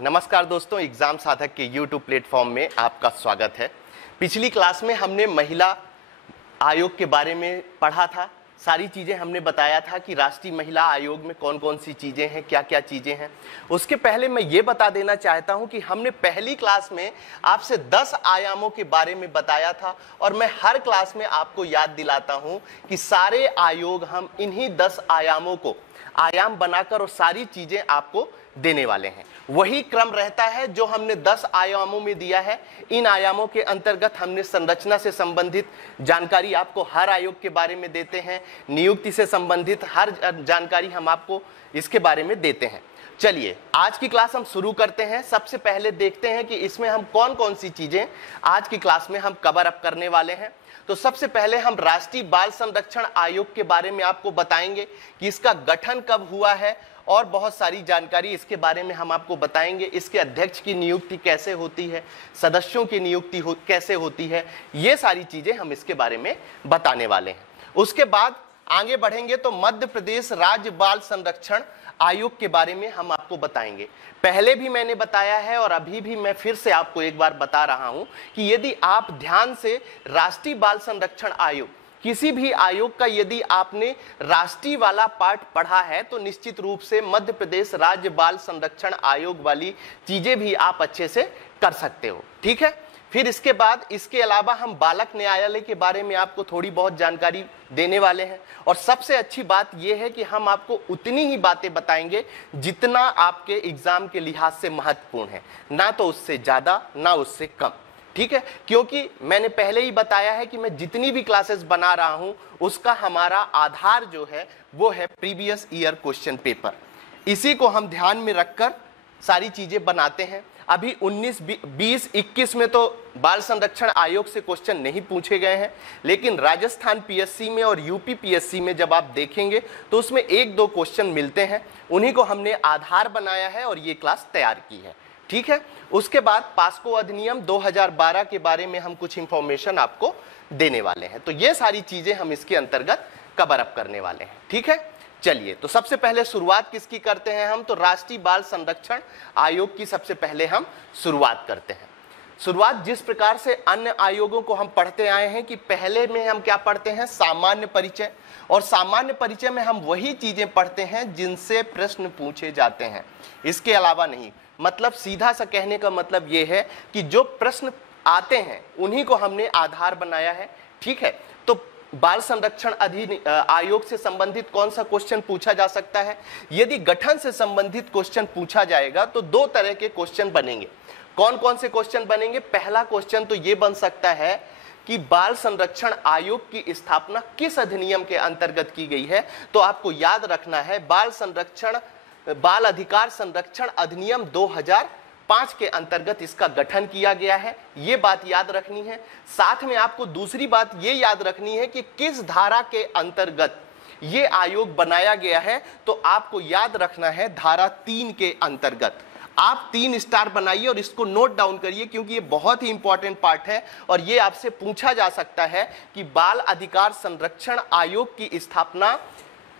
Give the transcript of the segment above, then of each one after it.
नमस्कार दोस्तों, एग्जाम साधक के YouTube प्लेटफॉर्म में आपका स्वागत है। पिछली क्लास में हमने महिला आयोग के बारे में पढ़ा था। सारी चीज़ें हमने बताया था कि राष्ट्रीय महिला आयोग में कौन कौन सी चीज़ें हैं, क्या क्या चीज़ें हैं। उसके पहले मैं ये बता देना चाहता हूं कि हमने पहली क्लास में आपसे 10 आयामों के बारे में बताया था और मैं हर क्लास में आपको याद दिलाता हूं कि सारे आयोग हम इन्हीं 10 आयामों को आयाम बनाकर और सारी चीज़ें आपको देने वाले हैं। वही क्रम रहता है जो हमने 10 आयामों में दिया है। इन आयामों के अंतर्गत हमने संरचना से संबंधित जानकारी आपको हर आयोग के बारे में देते हैं, नियुक्ति से संबंधित हर जानकारी हम आपको इसके बारे में देते हैं। चलिए आज की क्लास हम शुरू करते हैं। सबसे पहले देखते हैं कि इसमें हम कौन कौन सी चीजें आज की क्लास में हम कवर अप करने वाले हैं। तो सबसे पहले हम राष्ट्रीय बाल संरक्षण आयोग के बारे में आपको बताएंगे कि इसका गठन कब हुआ है और बहुत सारी जानकारी इसके बारे में हम आपको बताएंगे। इसके अध्यक्ष की नियुक्ति कैसे होती है, सदस्यों की नियुक्ति कैसे होती है, ये सारी चीजें हम इसके बारे में बताने वाले हैं। उसके बाद आगे बढ़ेंगे तो मध्य प्रदेश राज्य बाल संरक्षण आयोग के बारे में हम आपको बताएंगे। पहले भी मैंने बताया है और अभी भी मैं फिर से आपको एक बार बता रहा हूं कि यदि आप ध्यान से राष्ट्रीय बाल संरक्षण आयोग, किसी भी आयोग का यदि आपने राष्ट्रीय वाला पार्ट पढ़ा है तो निश्चित रूप से मध्य प्रदेश राज्य बाल संरक्षण आयोग वाली चीजें भी आप अच्छे से कर सकते हो। ठीक है। फिर इसके बाद इसके अलावा हम बालक न्यायालय के बारे में आपको थोड़ी बहुत जानकारी देने वाले हैं और सबसे अच्छी बात यह है कि हम आपको उतनी ही बातें बताएंगे जितना आपके एग्जाम के लिहाज से महत्वपूर्ण है, ना तो उससे ज्यादा ना उससे कम। ठीक है, क्योंकि मैंने पहले ही बताया है कि मैं जितनी भी क्लासेस बना रहा हूं उसका हमारा आधार जो है वो है प्रीवियस ईयर क्वेश्चन पेपर। इसी को हम ध्यान में रखकर सारी चीजें बनाते हैं। अभी 19, 20, 21 में तो बाल संरक्षण आयोग से क्वेश्चन नहीं पूछे गए हैं, लेकिन राजस्थान पीएससी में और यूपी पीएससी में जब आप देखेंगे तो उसमें 1-2 क्वेश्चन मिलते हैं। उन्हीं को हमने आधार बनाया है और ये क्लास तैयार की है। ठीक है। उसके बाद पास्को अधिनियम 2012 के बारे में हम कुछ इंफॉर्मेशन आपको देने वाले हैं। तो ये सारी चीजें हम इसके अंतर्गत कवर अप करने वाले हैं। ठीक है। चलिए, तो सबसे पहले शुरुआत किसकी करते हैं हम, तो राष्ट्रीय बाल संरक्षण आयोग की सबसे पहले हम शुरुआत करते हैं। शुरुआत जिस प्रकार से अन्य आयोगों को हम पढ़ते आए हैं कि पहले में हम क्या पढ़ते हैं, सामान्य परिचय, और सामान्य परिचय में हम वही चीजें पढ़ते हैं जिनसे प्रश्न पूछे जाते हैं, इसके अलावा नहीं। मतलब सीधा सा कहने का मतलब यह है कि जो प्रश्न आते हैं उन्हीं को हमने आधार बनाया है। ठीक है। तो बाल संरक्षण आयोग से संबंधित कौन सा क्वेश्चन पूछा जा सकता है, यदि गठन से संबंधित क्वेश्चन पूछा जाएगा तो 2 तरह के क्वेश्चन बनेंगे। कौन कौन से क्वेश्चन बनेंगे, पहला क्वेश्चन तो ये बन सकता है कि बाल संरक्षण आयोग की स्थापना किस अधिनियम के अंतर्गत की गई है। तो आपको याद रखना है बाल अधिकार संरक्षण अधिनियम 2005 के अंतर्गत इसका गठन किया गया है, ये बात याद रखनी है। साथ में आपको दूसरी बात ये याद रखनी है कि किस धारा के अंतर्गत ये आयोग बनाया गया है। तो आपको याद रखना है धारा 3 के अंतर्गत। आप 3 स्टार बनाइए और इसको नोट डाउन करिए, क्योंकि ये बहुत ही इंपॉर्टेंट पार्ट है और ये आपसे पूछा जा सकता है कि बाल अधिकार संरक्षण आयोग की स्थापना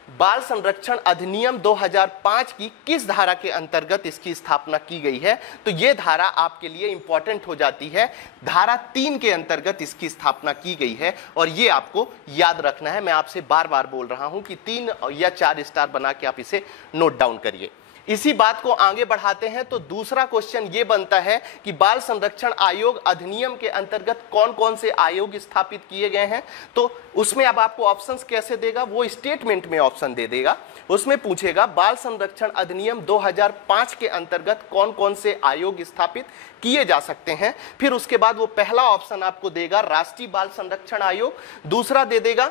बाल संरक्षण अधिनियम 2005 की किस धारा के अंतर्गत इसकी स्थापना की गई है। तो यह धारा आपके लिए इंपॉर्टेंट हो जाती है। धारा 3 के अंतर्गत इसकी स्थापना की गई है और यह आपको याद रखना है। मैं आपसे बार बार बोल रहा हूं कि 3 या 4 स्टार बना के आप इसे नोट डाउन करिए। इसी बात को आगे बढ़ाते हैं तो दूसरा क्वेश्चन ये बनता है कि बाल संरक्षण आयोग अधिनियम के अंतर्गत कौन कौन से आयोग स्थापित किए गए हैं। तो उसमें अब आपको ऑप्शंस कैसे देगा, वो स्टेटमेंट में ऑप्शन दे देगा। उसमें पूछेगा बाल संरक्षण अधिनियम 2005 के अंतर्गत कौन कौन से आयोग स्थापित किए जा सकते हैं। फिर उसके बाद वो पहला ऑप्शन आपको देगा राष्ट्रीय बाल संरक्षण आयोग, दूसरा दे देगा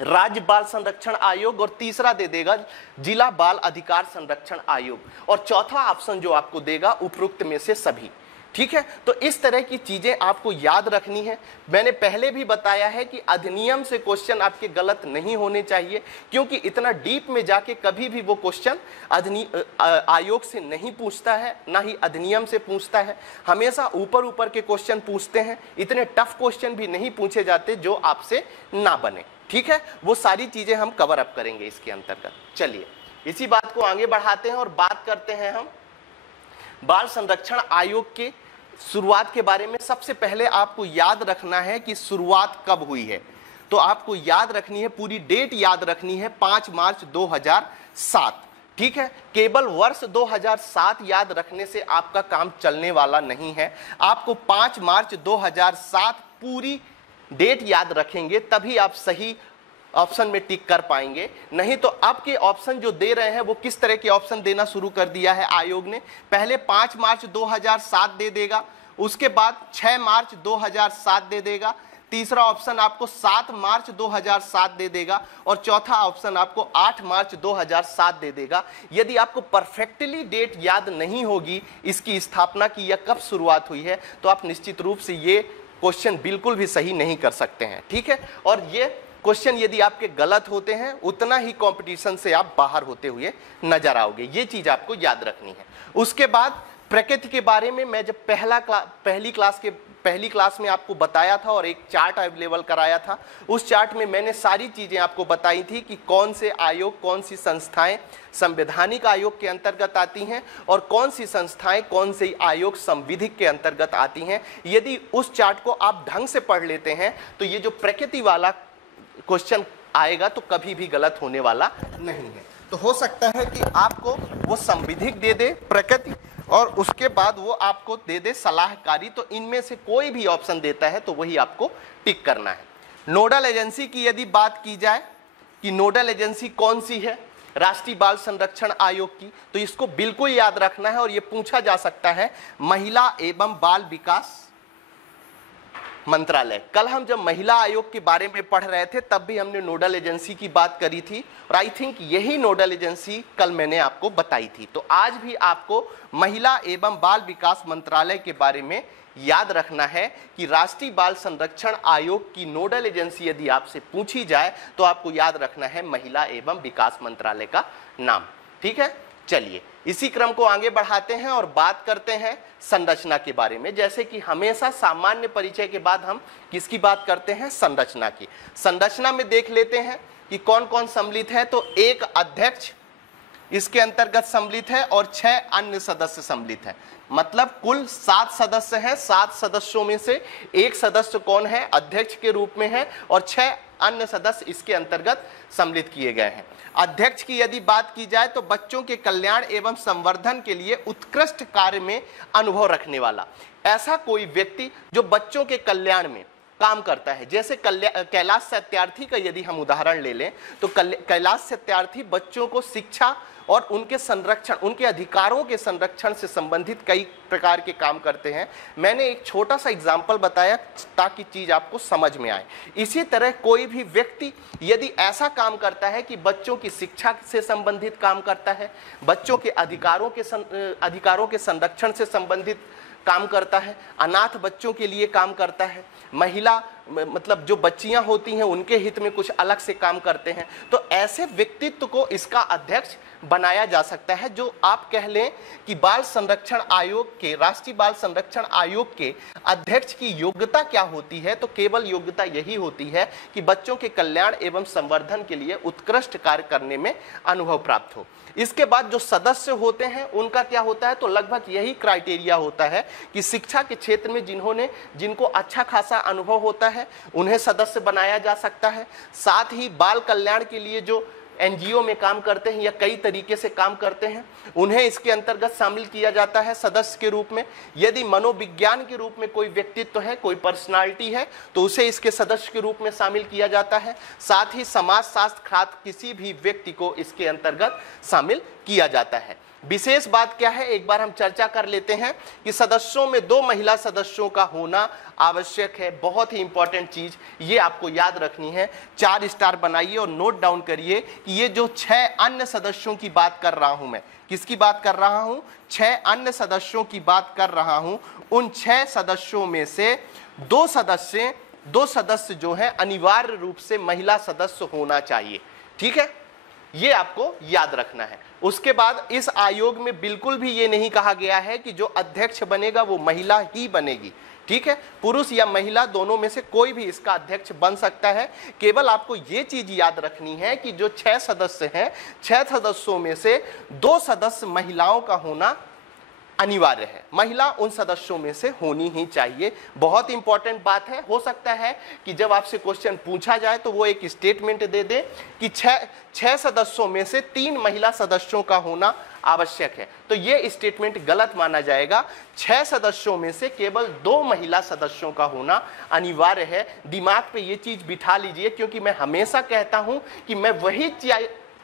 राज्य बाल संरक्षण आयोग और तीसरा दे देगा जिला बाल अधिकार संरक्षण आयोग, और चौथा ऑप्शन जो आपको देगा उपरोक्त में से सभी। ठीक है। तो इस तरह की चीजें आपको याद रखनी है। मैंने पहले भी बताया है कि अधिनियम से क्वेश्चन आपके गलत नहीं होने चाहिए, क्योंकि इतना डीप में जाके कभी भी वो क्वेश्चन आयोग से नहीं पूछता है, ना ही अधिनियम से पूछता है। हमेशा ऊपर ऊपर के क्वेश्चन पूछते हैं, इतने टफ क्वेश्चन भी नहीं पूछे जाते जो आपसे ना बने। ठीक है। वो सारी चीजें हम कवर अप करेंगे इसके अंतर्गत। चलिए इसी बात को आगे बढ़ाते हैं और बात करते हैं हम बाल संरक्षण आयोग के शुरुआत के बारे में सबसे पहले आपको याद रखना है कि शुरुआत कब हुई है। तो आपको याद रखनी है, पूरी डेट याद रखनी है, 5 मार्च 2007। ठीक है, केवल वर्ष 2007 याद रखने से आपका काम चलने वाला नहीं है। आपको 5 मार्च 2007 पूरी डेट याद रखेंगे तभी आप सही ऑप्शन में टिक कर पाएंगे। नहीं तो आपके ऑप्शन जो दे रहे हैं वो किस तरह के ऑप्शन देना शुरू कर दिया है आयोग ने। पहले 5 मार्च 2007 दे देगा, उसके बाद 6 मार्च 2007 दे देगा, तीसरा ऑप्शन आपको 7 मार्च 2007 दे देगा और चौथा ऑप्शन आपको 8 मार्च 2007 दे देगा। यदि आपको परफेक्टली डेट याद नहीं होगी इसकी स्थापना की या कब शुरुआत हुई है तो आप निश्चित रूप से ये क्वेश्चन बिल्कुल भी सही नहीं कर सकते हैं। ठीक है, और ये क्वेश्चन यदि आपके गलत होते हैं उतना ही कंपटीशन से आप बाहर होते हुए नजर आओगे। ये चीज आपको याद रखनी है। उसके बाद प्रकृति के बारे में मैं जब पहली क्लास में आपको बताया था और एक चार्ट अवेलेबल कराया था, उस चार्ट में मैंने सारी चीजें आपको बताई थी कि कौन से आयोग, कौन सी संस्थाएं संवैधानिक आयोग के अंतर्गत आती हैं और कौन सी संस्थाएं, कौन से आयोग संविधिक के अंतर्गत आती हैं। यदि उस चार्ट को आप ढंग से पढ़ लेते हैं तो ये जो प्रकृति वाला क्वेश्चन आएगा तो कभी भी गलत होने वाला नहीं है। तो हो सकता है कि आपको वो संविधिक दे दे प्रकृति और उसके बाद वो आपको दे दे सलाहकारी, तो इनमें से कोई भी ऑप्शन देता है तो वही आपको टिक करना है। नोडल एजेंसी की यदि बात की जाए कि नोडल एजेंसी कौन सी है राष्ट्रीय बाल संरक्षण आयोग की, तो इसको बिल्कुल याद रखना है और ये पूछा जा सकता है, महिला एवं बाल विकास मंत्रालय। कल हम जब महिला आयोग के बारे में पढ़ रहे थे तब भी हमने नोडल एजेंसी की बात करी थी और आई थिंक यही नोडल एजेंसी कल मैंने आपको बताई थी। तो आज भी आपको महिला एवं बाल विकास मंत्रालय के बारे में याद रखना है कि राष्ट्रीय बाल संरक्षण आयोग की नोडल एजेंसी यदि आपसे पूछी जाए तो आपको याद रखना है महिला एवं विकास मंत्रालय का नाम। ठीक है, चलिए इसी क्रम को आगे बढ़ाते हैं और बात करते हैं संरचना के बारे में। जैसे कि हमेशा सामान्य परिचय के बाद हम किसकी बात करते हैं, संरचना की। संरचना में देख लेते हैं कि कौन कौन सम्मिलित है। तो एक अध्यक्ष इसके अंतर्गत सम्मिलित है और 6 अन्य सदस्य सम्मिलित है, मतलब कुल 7 सदस्य हैं। 7 सदस्यों में से एक सदस्य कौन है, अध्यक्ष के रूप में है और 6 अन्य सदस्य इसके अंतर्गत सम्मिलित किए गए हैं। अध्यक्ष की यदि बात की जाए तो बच्चों के कल्याण एवं संवर्धन के लिए उत्कृष्ट कार्य में अनुभव रखने वाला ऐसा कोई व्यक्ति जो बच्चों के कल्याण में काम करता है। जैसे कैलाश सत्यार्थी का यदि हम उदाहरण ले लें तो कैलाश सत्यार्थी बच्चों को शिक्षा और उनके संरक्षण, उनके अधिकारों के संरक्षण से संबंधित कई प्रकार के काम करते हैं। मैंने एक छोटा सा एग्जाम्पल बताया ताकि चीज आपको समझ में आए। इसी तरह कोई भी व्यक्ति यदि ऐसा काम करता है कि बच्चों की शिक्षा से संबंधित काम करता है, बच्चों के अधिकारों के संरक्षण से संबंधित काम करता है, अनाथ बच्चों के लिए काम करता है, महिला मतलब जो बच्चियां होती हैं उनके हित में कुछ अलग से काम करते हैं, तो ऐसे व्यक्तित्व को इसका अध्यक्ष बनाया जा सकता है। जो आप कह लें कि बाल संरक्षण आयोग के, राष्ट्रीय बाल संरक्षण आयोग के अध्यक्ष की योग्यता क्या होती है, तो केवल योग्यता यही होती है कि बच्चों के कल्याण एवं संवर्धन के लिए उत्कृष्ट कार्य करने में अनुभव प्राप्त हो। इसके बाद जो सदस्य होते हैं उनका क्या होता है, तो लगभग यही क्राइटेरिया होता है कि शिक्षा के क्षेत्र में जिनको अच्छा खासा अनुभव होता है उन्हें सदस्य बनाया जा सकता है। साथ ही बाल कल्याण के लिए जो एनजीओ में काम करते हैं या कई तरीके से काम करते हैं उन्हें इसके अंतर्गत शामिल किया जाता है सदस्य के रूप में। यदि मनोविज्ञान के रूप में कोई व्यक्तित्व है, कोई पर्सनालिटी है, तो उसे इसके सदस्य के रूप में शामिल किया जाता है। साथ ही समाज शास्त्र खात किसी भी व्यक्ति को इसके अंतर्गत शामिल किया जाता है। विशेष बात क्या है, एक बार हम चर्चा कर लेते हैं कि सदस्यों में 2 महिला सदस्यों का होना आवश्यक है। बहुत ही इंपॉर्टेंट चीज ये आपको याद रखनी है। 4 स्टार बनाइए और नोट डाउन करिए कि ये जो 6 अन्य सदस्यों की बात कर रहा हूं, मैं किसकी बात कर रहा हूं, 6 अन्य सदस्यों की बात कर रहा हूं। उन 6 सदस्यों में से 2 सदस्य जो है अनिवार्य रूप से महिला सदस्य होना चाहिए। ठीक है, ये आपको याद रखना है। उसके बाद इस आयोग में बिल्कुल भी ये नहीं कहा गया है कि जो अध्यक्ष बनेगा वो महिला ही बनेगी। ठीक है, पुरुष या महिला दोनों में से कोई भी इसका अध्यक्ष बन सकता है। केवल आपको ये चीज याद रखनी है कि जो 6 सदस्य हैं, 6 सदस्यों में से 2 सदस्य महिलाओं का होना अनिवार्य है, महिला उन सदस्यों में से होनी ही चाहिए। बहुत इंपॉर्टेंट बात है। हो सकता है कि जब आपसे क्वेश्चन पूछा जाए तो वो एक स्टेटमेंट दे दे कि छह सदस्यों में से 3 महिला सदस्यों का होना आवश्यक है, तो ये स्टेटमेंट गलत माना जाएगा। 6 सदस्यों में से केवल 2 महिला सदस्यों का होना अनिवार्य है। दिमाग पे ये चीज बिठा लीजिए, क्योंकि मैं हमेशा कहता हूं कि मैं वही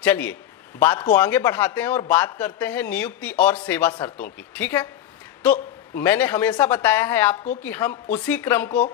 चलिए बात को आगे बढ़ाते हैं और बात करते हैं नियुक्ति और सेवा शर्तों की। ठीक है, तो मैंने हमेशा बताया है आपको कि हम उसी क्रम को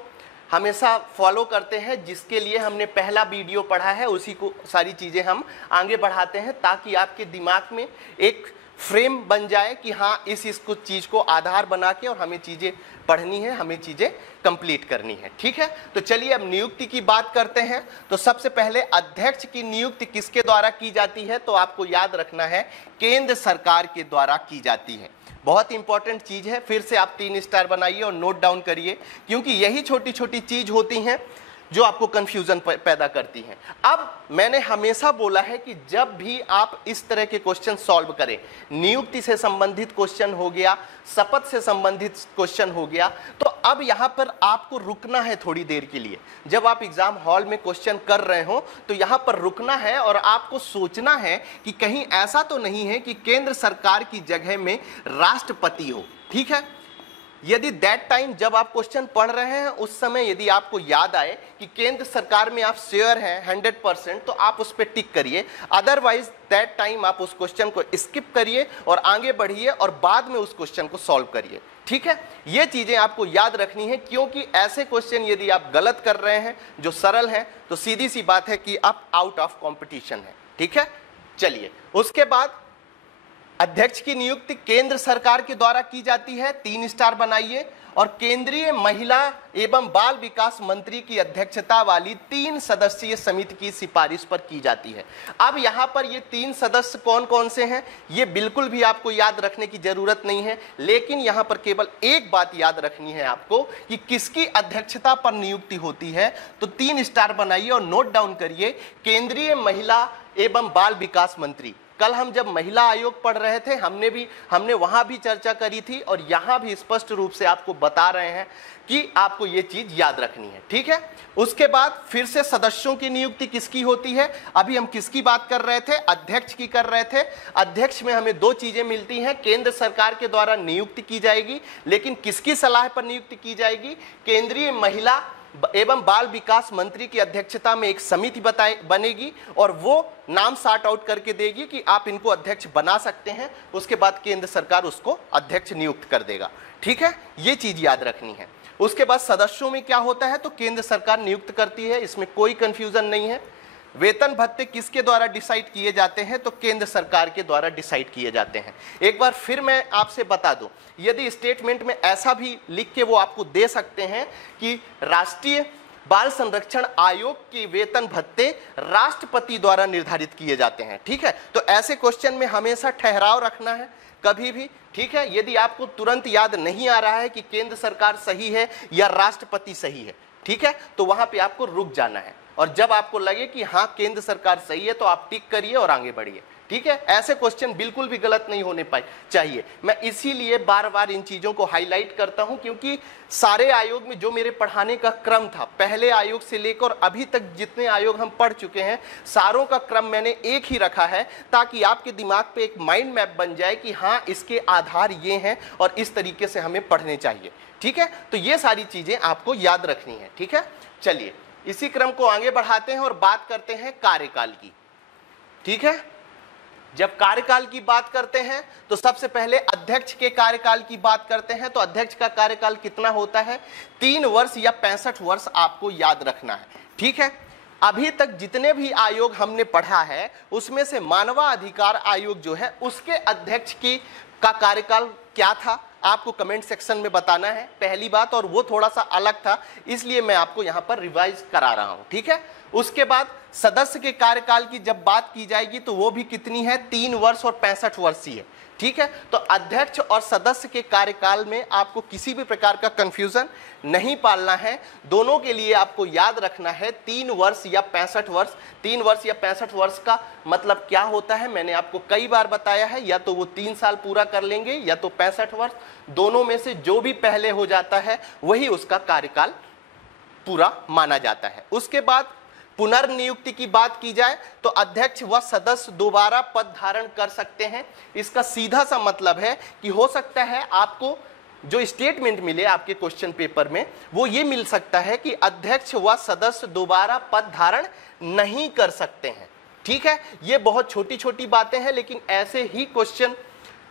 हमेशा फॉलो करते हैं जिसके लिए हमने पहला वीडियो पढ़ा है, उसी को सारी चीजें हम आगे बढ़ाते हैं, ताकि आपके दिमाग में एक फ्रेम बन जाए कि हाँ इस कुछ चीज को आधार बना के और हमें चीजें पढ़नी है, हमें चीजें कंप्लीट करनी है। ठीक है, तो चलिए अब नियुक्ति की बात करते हैं। तो सबसे पहले अध्यक्ष की नियुक्ति किसके द्वारा की जाती है? तो आपको याद रखना है केंद्र सरकार के द्वारा की जाती है। बहुत इंपॉर्टेंट चीज है, फिर से आप 3 स्टार बनाइए और नोट डाउन करिए, क्योंकि यही छोटी छोटी चीज होती हैं जो आपको कंफ्यूजन पैदा करती हैं। अब मैंने हमेशा बोला है कि जब भी आप इस तरह के क्वेश्चन सॉल्व करें, नियुक्ति से संबंधित क्वेश्चन हो गया, शपथ से संबंधित क्वेश्चन हो गया, तो अब यहां पर आपको रुकना है थोड़ी देर के लिए। जब आप एग्जाम हॉल में क्वेश्चन कर रहे हो तो यहां पर रुकना है और आपको सोचना है कि कहीं ऐसा तो नहीं है कि केंद्र सरकार की जगह में राष्ट्रपति हो। ठीक है, यदि दैट टाइम जब आप क्वेश्चन पढ़ रहे हैं उस समय यदि आपको याद आए कि केंद्र सरकार में आप श्योर हैं 100%, तो आप उस पर टिक करिए। अदरवाइज दैट टाइम आप उस क्वेश्चन को स्किप करिए और आगे बढ़िए और बाद में उस क्वेश्चन को सॉल्व करिए। ठीक है, ये चीजें आपको याद रखनी है, क्योंकि ऐसे क्वेश्चन यदि आप गलत कर रहे हैं जो सरल हैं, तो सीधी सी बात है कि आप आउट ऑफ कॉम्पिटिशन है। ठीक है, चलिए उसके बाद अध्यक्ष की नियुक्ति केंद्र सरकार के द्वारा की जाती है। 3 स्टार बनाइए। और केंद्रीय महिला एवं बाल विकास मंत्री की अध्यक्षता वाली 3 सदस्यीय समिति की सिफारिश पर की जाती है। अब यहां पर ये 3 सदस्य कौन कौन से हैं ये बिल्कुल भी आपको याद रखने की जरूरत नहीं है, लेकिन यहां पर केवल एक बात याद रखनी है आपको कि किसकी अध्यक्षता पर नियुक्ति होती है। तो 3 स्टार बनाइए और नोट डाउन करिए, केंद्रीय महिला एवं बाल विकास मंत्री। कल हम जब महिला आयोग पढ़ रहे थे हमने वहां भी चर्चा करी थी और यहां भी स्पष्ट रूप से आपको बता रहे हैं कि आपको ये चीज याद रखनी है। ठीक है, उसके बाद फिर से सदस्यों की नियुक्ति किसकी होती है? अभी हम किसकी बात कर रहे थे? अध्यक्ष की कर रहे थे। अध्यक्ष में हमें 2 चीजें मिलती हैं, केंद्र सरकार के द्वारा नियुक्ति की जाएगी, लेकिन किसकी सलाह पर नियुक्ति की जाएगी? केंद्रीय महिला एवं बाल विकास मंत्री की अध्यक्षता में एक समिति बनेगी और वो नाम सॉर्ट आउट करके देगी कि आप इनको अध्यक्ष बना सकते हैं। उसके बाद केंद्र सरकार उसको अध्यक्ष नियुक्त कर देगा। ठीक है, ये चीज याद रखनी है। उसके बाद सदस्यों में क्या होता है? तो केंद्र सरकार नियुक्त करती है, इसमें कोई कंफ्यूजन नहीं है। वेतन भत्ते किसके द्वारा डिसाइड किए जाते हैं? तो केंद्र सरकार के द्वारा डिसाइड किए जाते हैं। एक बार फिर मैं आपसे बता दूं, यदि स्टेटमेंट में ऐसा भी लिख के वो आपको दे सकते हैं कि राष्ट्रीय बाल संरक्षण आयोग के वेतन भत्ते राष्ट्रपति द्वारा निर्धारित किए जाते हैं। ठीक है, तो ऐसे क्वेश्चन में हमेशा ठहराव रखना है कभी भी। ठीक है, यदि आपको तुरंत याद नहीं आ रहा है कि केंद्र सरकार सही है या राष्ट्रपति सही है, ठीक है, तो वहां पे आपको रुक जाना है और जब आपको लगे कि हाँ केंद्र सरकार सही है तो आप टिक करिए और आगे बढ़िए। ठीक है, ऐसे क्वेश्चन बिल्कुल भी गलत नहीं होने चाहिए। मैं इसीलिए बार बार इन चीजों को हाईलाइट करता हूं, क्योंकि सारे आयोग में जो मेरे पढ़ाने का क्रम था, पहले आयोग से लेकर अभी तक जितने आयोग हम पढ़ चुके हैं, सारों का क्रम मैंने एक ही रखा है, ताकि आपके दिमाग पे एक माइंड मैप बन जाए कि हाँ इसके आधार ये हैं और इस तरीके से हमें पढ़ने चाहिए। ठीक है, तो ये सारी चीजें आपको याद रखनी है। ठीक है, चलिए इसी क्रम को आगे बढ़ाते हैं और बात करते हैं कार्यकाल की। ठीक है, जब कार्यकाल की बात करते हैं तो सबसे पहले अध्यक्ष के कार्यकाल की बात करते हैं। तो अध्यक्ष का कार्यकाल कितना होता है? 3 वर्ष या 65 वर्ष आपको याद रखना है। ठीक है, अभी तक जितने भी आयोग हमने पढ़ा है उसमें से मानवाधिकार आयोग जो है उसके अध्यक्ष का कार्यकाल क्या था आपको कमेंट सेक्शन में बताना है, पहली बात। और वो थोड़ा सा अलग था, इसलिए मैं आपको यहां पर रिवाइज करा रहा हूं। ठीक है, उसके बाद सदस्य के कार्यकाल की जब बात की जाएगी तो वो भी कितनी है? 3 वर्ष और 65 वर्ष ही है। ठीक है। तो अध्यक्ष और सदस्य के कार्यकाल में आपको किसी भी प्रकार का कंफ्यूजन नहीं पालना है। दोनों के लिए आपको याद रखना है 3 वर्ष या 65 वर्ष। 3 वर्ष या 65 वर्ष का मतलब क्या होता है मैंने आपको कई बार बताया है, या तो वो 3 साल पूरा कर लेंगे या तो 65 वर्ष, दोनों में से जो भी पहले हो जाता है वही उसका कार्यकाल पूरा माना जाता है। उसके बाद पुनर्नियुक्ति की बात की जाए तो अध्यक्ष व सदस्य दोबारा पद धारण कर सकते हैं। इसका सीधा सा मतलब है कि हो सकता है आपको जो स्टेटमेंट मिले आपके क्वेश्चन पेपर में वो ये मिल सकता है कि अध्यक्ष व सदस्य दोबारा पद धारण नहीं कर सकते हैं। ठीक है, ये बहुत छोटी छोटी बातें हैं, लेकिन ऐसे ही क्वेश्चन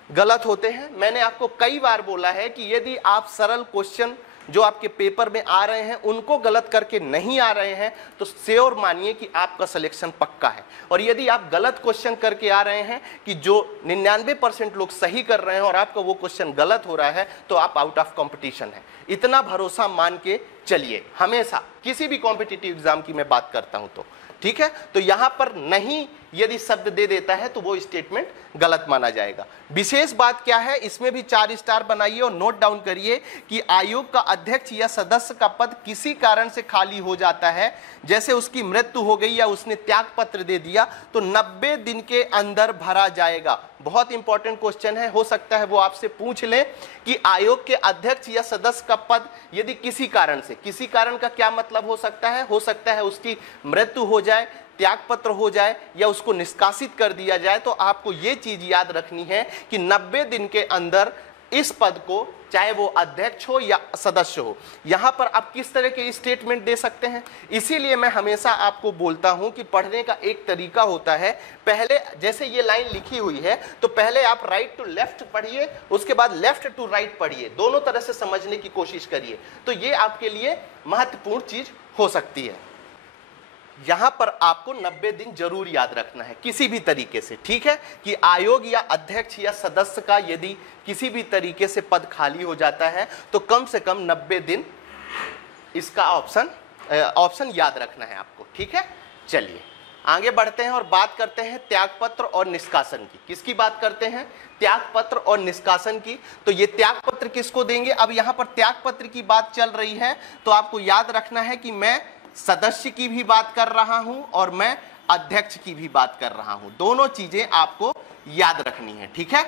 गलत होते हैं। मैंने आपको कई बार बोला है कि यदि आप सरल क्वेश्चन जो आपके पेपर में आ रहे हैं उनको गलत करके नहीं आ रहे हैं तो श्योर मानिए कि आपका सिलेक्शन पक्का है। और यदि आप गलत क्वेश्चन करके आ रहे हैं कि जो 99% लोग सही कर रहे हैं और आपका वो क्वेश्चन गलत हो रहा है तो आप आउट ऑफ कंपटीशन है। इतना भरोसा मान के चलिए हमेशा, किसी भी कॉम्पिटिटिव एग्जाम की मैं बात करता हूं तो ठीक है। तो यहां पर नहीं यदि शब्द दे देता है तो वो स्टेटमेंट गलत माना जाएगा। विशेष बात क्या है, इसमें भी 4 स्टार बनाइए और नोट डाउन करिए कि आयोग का अध्यक्ष या सदस्य का पद किसी कारण से खाली हो जाता है, जैसे उसकी मृत्यु हो गई या उसने त्याग पत्र दे दिया, तो 90 दिन के अंदर भरा जाएगा। बहुत इंपॉर्टेंट क्वेश्चन है, हो सकता है वो आपसे पूछ लें कि आयोग के अध्यक्ष या सदस्य का पद यदि किसी कारण से, किसी कारण का क्या मतलब हो सकता है उसकी मृत्यु हो जाए, त्याग पत्र हो जाए या उसको निष्कासित कर दिया जाए, तो आपको ये चीज याद रखनी है कि 90 दिन के अंदर इस पद को, चाहे वो अध्यक्ष हो या सदस्य हो, यहां पर आप किस तरह के स्टेटमेंट दे सकते हैं। इसीलिए मैं हमेशा आपको बोलता हूं कि पढ़ने का एक तरीका होता है, पहले जैसे ये लाइन लिखी हुई है तो पहले आप राइट टू लेफ्ट पढ़िए, उसके बाद लेफ्ट टू राइट पढ़िए, दोनों तरह से समझने की कोशिश करिए, तो ये आपके लिए महत्वपूर्ण चीज हो सकती है। यहां पर आपको 90 दिन जरूर याद रखना है किसी भी तरीके से, ठीक है, कि आयोग या अध्यक्ष या सदस्य का यदि किसी भी तरीके से पद खाली हो जाता है तो कम से कम 90 दिन इसका ऑप्शन याद रखना है आपको, ठीक है। चलिए आगे बढ़ते हैं और बात करते हैं त्यागपत्र और निष्कासन की। किसकी बात करते हैं? त्यागपत्र और निष्कासन की। तो ये त्यागपत्र किसको देंगे? अब यहां पर त्यागपत्र की बात चल रही है तो आपको याद रखना है कि मैं सदस्य की भी बात कर रहा हूं और मैं अध्यक्ष की भी बात कर रहा हूं, दोनों चीजें आपको याद रखनी है, ठीक है,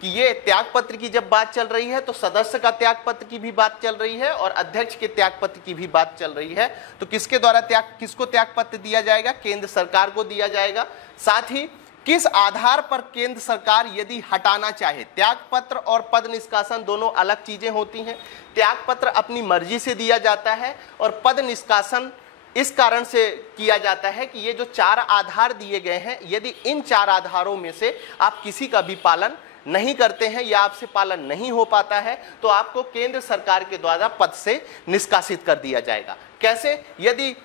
कि ये त्यागपत्र की जब बात चल रही है तो सदस्य का त्यागपत्र की भी बात चल रही है और अध्यक्ष के त्यागपत्र की भी बात चल रही है। तो किसके द्वारा किसको त्यागपत्र दिया जाएगा? केंद्र सरकार को दिया जाएगा। साथ ही किस आधार पर केंद्र सरकार यदि हटाना चाहे, त्यागपत्र और पद निष्कासन दोनों अलग चीजें होती हैं। त्यागपत्र अपनी मर्जी से दिया जाता है और पद निष्कासन इस कारण से किया जाता है कि ये जो 4 आधार दिए गए हैं, यदि इन 4 आधारों में से आप किसी का भी पालन नहीं करते हैं या आपसे पालन नहीं हो पाता है तो आपको केंद्र सरकार के द्वारा पद से निष्कासित कर दिया जाएगा। कैसे? यदि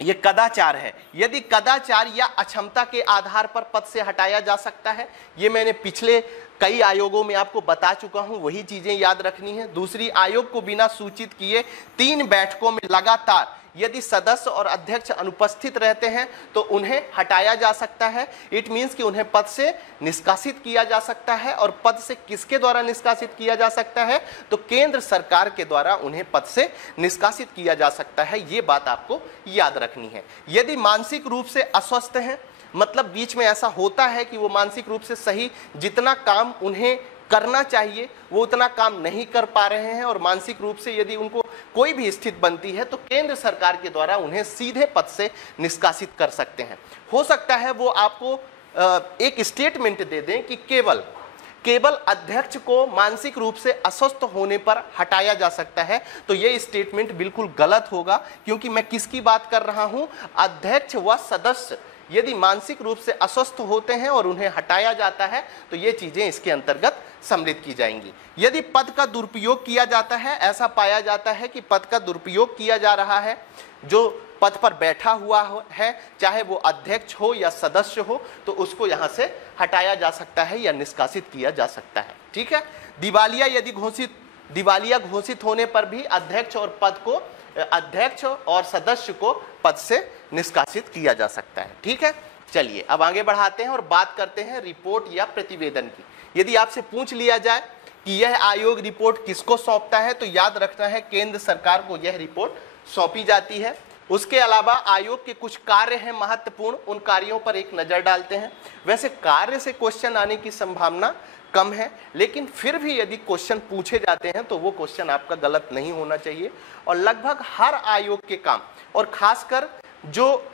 ये कदाचार है, यदि कदाचार या अक्षमता के आधार पर पद से हटाया जा सकता है, ये मैंने पिछले कई आयोगों में आपको बता चुका हूं, वही चीजें याद रखनी है। दूसरी, आयोग को बिना सूचित किए 3 बैठकों में लगातार यदि सदस्य और अध्यक्ष अनुपस्थित रहते हैं तो उन्हें हटाया जा सकता है। इट मीन्स कि उन्हें पद से निष्कासित किया जा सकता है। और पद से किसके द्वारा निष्कासित किया जा सकता है? तो केंद्र सरकार के द्वारा उन्हें पद से निष्कासित किया जा सकता है। ये बात आपको याद रखनी है। यदि मानसिक रूप से अस्वस्थ हैं, मतलब बीच में ऐसा होता है कि वो मानसिक रूप से सही जितना काम उन्हें करना चाहिए वो उतना काम नहीं कर पा रहे हैं और मानसिक रूप से यदि उनको कोई भी स्थिति बनती है तो केंद्र सरकार के द्वारा उन्हें सीधे पद से निष्कासित कर सकते हैं। हो सकता है वो आपको एक स्टेटमेंट दे दें कि केवल अध्यक्ष को मानसिक रूप से अस्वस्थ होने पर हटाया जा सकता है, तो ये स्टेटमेंट बिल्कुल गलत होगा, क्योंकि मैं किसकी बात कर रहा हूं? अध्यक्ष व सदस्य यदि मानसिक रूप से अस्वस्थ होते हैं और उन्हें हटाया जाता है तो ये चीजें इसके अंतर्गत सम्मिलित की जाएंगी। यदि पद का दुरुपयोग किया जाता है, ऐसा पाया जाता है कि पद का दुरुपयोग किया जा रहा है, जो पद पर बैठा हुआ है चाहे वो अध्यक्ष हो या सदस्य हो, तो उसको यहाँ से हटाया जा सकता है या निष्कासित किया जा सकता है, ठीक है। दिवालिया घोषित होने पर भी अध्यक्ष और सदस्य को पद से निष्कासित किया जा सकता है, ठीक है। चलिए अब आगे बढ़ाते हैं और बात करते हैं रिपोर्ट या प्रतिवेदन की। यदि आपसे पूछ लिया जाए कि यह आयोग रिपोर्ट किसको सौंपता है, तो याद रखना है केंद्र सरकार को यह रिपोर्ट सौंपी जाती है। उसके अलावा आयोग के कुछ कार्य हैं महत्वपूर्ण, उन कार्यों पर एक नजर डालते हैं। वैसे कार्य से क्वेश्चन आने की संभावना कम है, लेकिन फिर भी यदि क्वेश्चन पूछे जाते हैं तो वो क्वेश्चन आपका गलत नहीं होना चाहिए। और लगभग हर आयोग के काम, और खासकर जो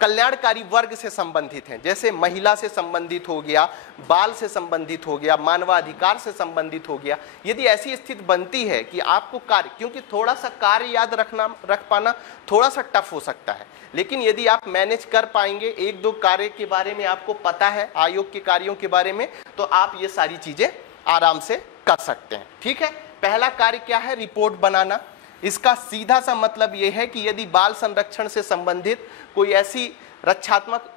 कल्याणकारी वर्ग से संबंधित हैं, जैसे महिला से संबंधित हो गया, बाल से संबंधित हो गया, मानवाधिकार से संबंधित हो गया, यदि ऐसी स्थिति बनती है कि आपको कार्य, क्योंकि थोड़ा सा कार्य याद रख पाना थोड़ा सा टफ हो सकता है, लेकिन यदि आप मैनेज कर पाएंगे, एक दो कार्य के बारे में आपको पता है, आयोग के कार्यों के बारे में, तो आप ये सारी चीजें आराम से कर सकते हैं। ठीक है, पहला कार्य क्या है? रिपोर्ट बनाना। इसका सीधा सा मतलब यह है कि यदि बाल संरक्षण से संबंधित कोई ऐसी रक्षात्मक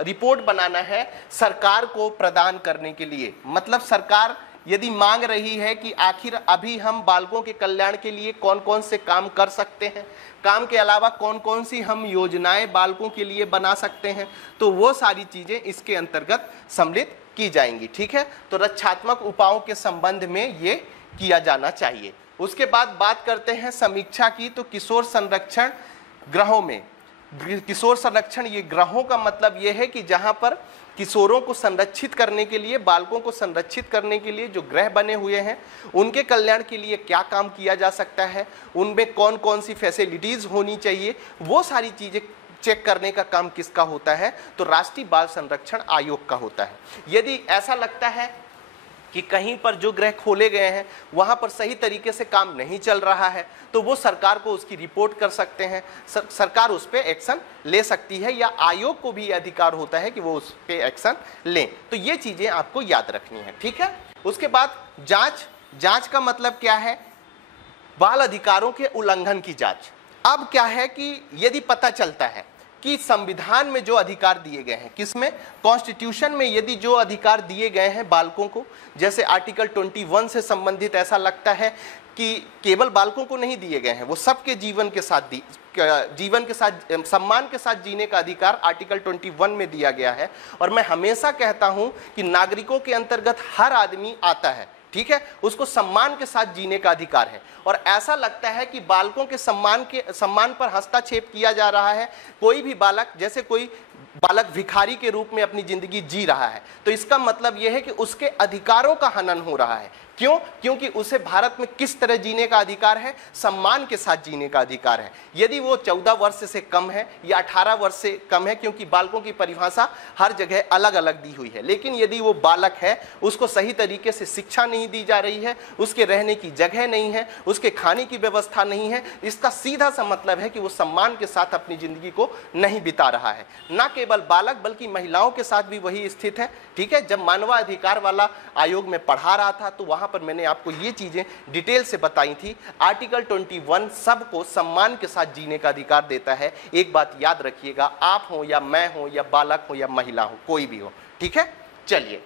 रिपोर्ट बनाना है सरकार को प्रदान करने के लिए, मतलब सरकार यदि मांग रही है कि आखिर अभी हम बालकों के कल्याण के लिए कौन कौन से काम कर सकते हैं, काम के अलावा कौन कौन सी हम योजनाएं बालकों के लिए बना सकते हैं, तो वो सारी चीजें इसके अंतर्गत सम्मिलित की जाएंगी। ठीक है, तो रक्षात्मक उपायों के संबंध में ये किया जाना चाहिए। उसके बाद बात करते हैं समीक्षा की, तो किशोर संरक्षण गृहों में, किशोर संरक्षण ये गृहों का मतलब ये है कि जहां पर किशोरों को संरक्षित करने के लिए, बालकों को संरक्षित करने के लिए जो गृह बने हुए हैं, उनके कल्याण के लिए क्या काम किया जा सकता है, उनमें कौन कौन सी फैसिलिटीज होनी चाहिए, वो सारी चीजें चेक करने का काम किसका होता है? तो राष्ट्रीय बाल संरक्षण आयोग का होता है। यदि ऐसा लगता है कि कहीं पर जो गृह खोले गए हैं वहां पर सही तरीके से काम नहीं चल रहा है, तो वो सरकार को उसकी रिपोर्ट कर सकते हैं, सरकार उस पर एक्शन ले सकती है, या आयोग को भी अधिकार होता है कि वो उस पर एक्शन लें। तो ये चीजें आपको याद रखनी है। ठीक है, उसके बाद जांच। जांच का मतलब क्या है? बाल अधिकारों के उल्लंघन की जांच। अब क्या है कि यदि पता चलता है कि संविधान में जो अधिकार दिए गए हैं, किसमें? कॉन्स्टिट्यूशन में यदि जो अधिकार दिए गए हैं बालकों को, जैसे आर्टिकल 21 से संबंधित ऐसा लगता है कि केवल बालकों को नहीं दिए गए हैं, वो सबके जीवन के साथ सम्मान के साथ जीने का अधिकार आर्टिकल 21 में दिया गया है। और मैं हमेशा कहता हूं कि नागरिकों के अंतर्गत हर आदमी आता है, ठीक है, उसको सम्मान के साथ जीने का अधिकार है। और ऐसा लगता है कि बालकों के सम्मान पर हस्तक्षेप किया जा रहा है। कोई भी बालक, जैसे कोई बालक भिखारी के रूप में अपनी जिंदगी जी रहा है, तो इसका मतलब यह है कि उसके अधिकारों का हनन हो रहा है। क्यों? क्योंकि उसे भारत में किस तरह जीने का अधिकार है? सम्मान के साथ जीने का अधिकार है। यदि वो 14 वर्ष से कम है या 18 वर्ष से कम है, क्योंकि बालकों की परिभाषा हर जगह अलग अलग दी हुई है, लेकिन यदि वो बालक है, उसको सही तरीके से शिक्षा नहीं दी जा रही है, उसके रहने की जगह नहीं है, उसके खाने की व्यवस्था नहीं है, इसका सीधा सा मतलब है कि वो सम्मान के साथ अपनी जिंदगी को नहीं बिता रहा है। न केवल बालक बल्कि महिलाओं के साथ भी वही स्थिति है। ठीक है, जब मानवाधिकार वाला आयोग में पढ़ा रहा था तो वहां पर मैंने आपको ये चीजें डिटेल से बताई थी। आर्टिकल 21 सबको सम्मान के साथ जीने का अधिकार देता है। एक बात याद रखिएगा, आप हो या मैं हो या बालक हो या महिला हो, कोई भी हो। ठीक है, चलिए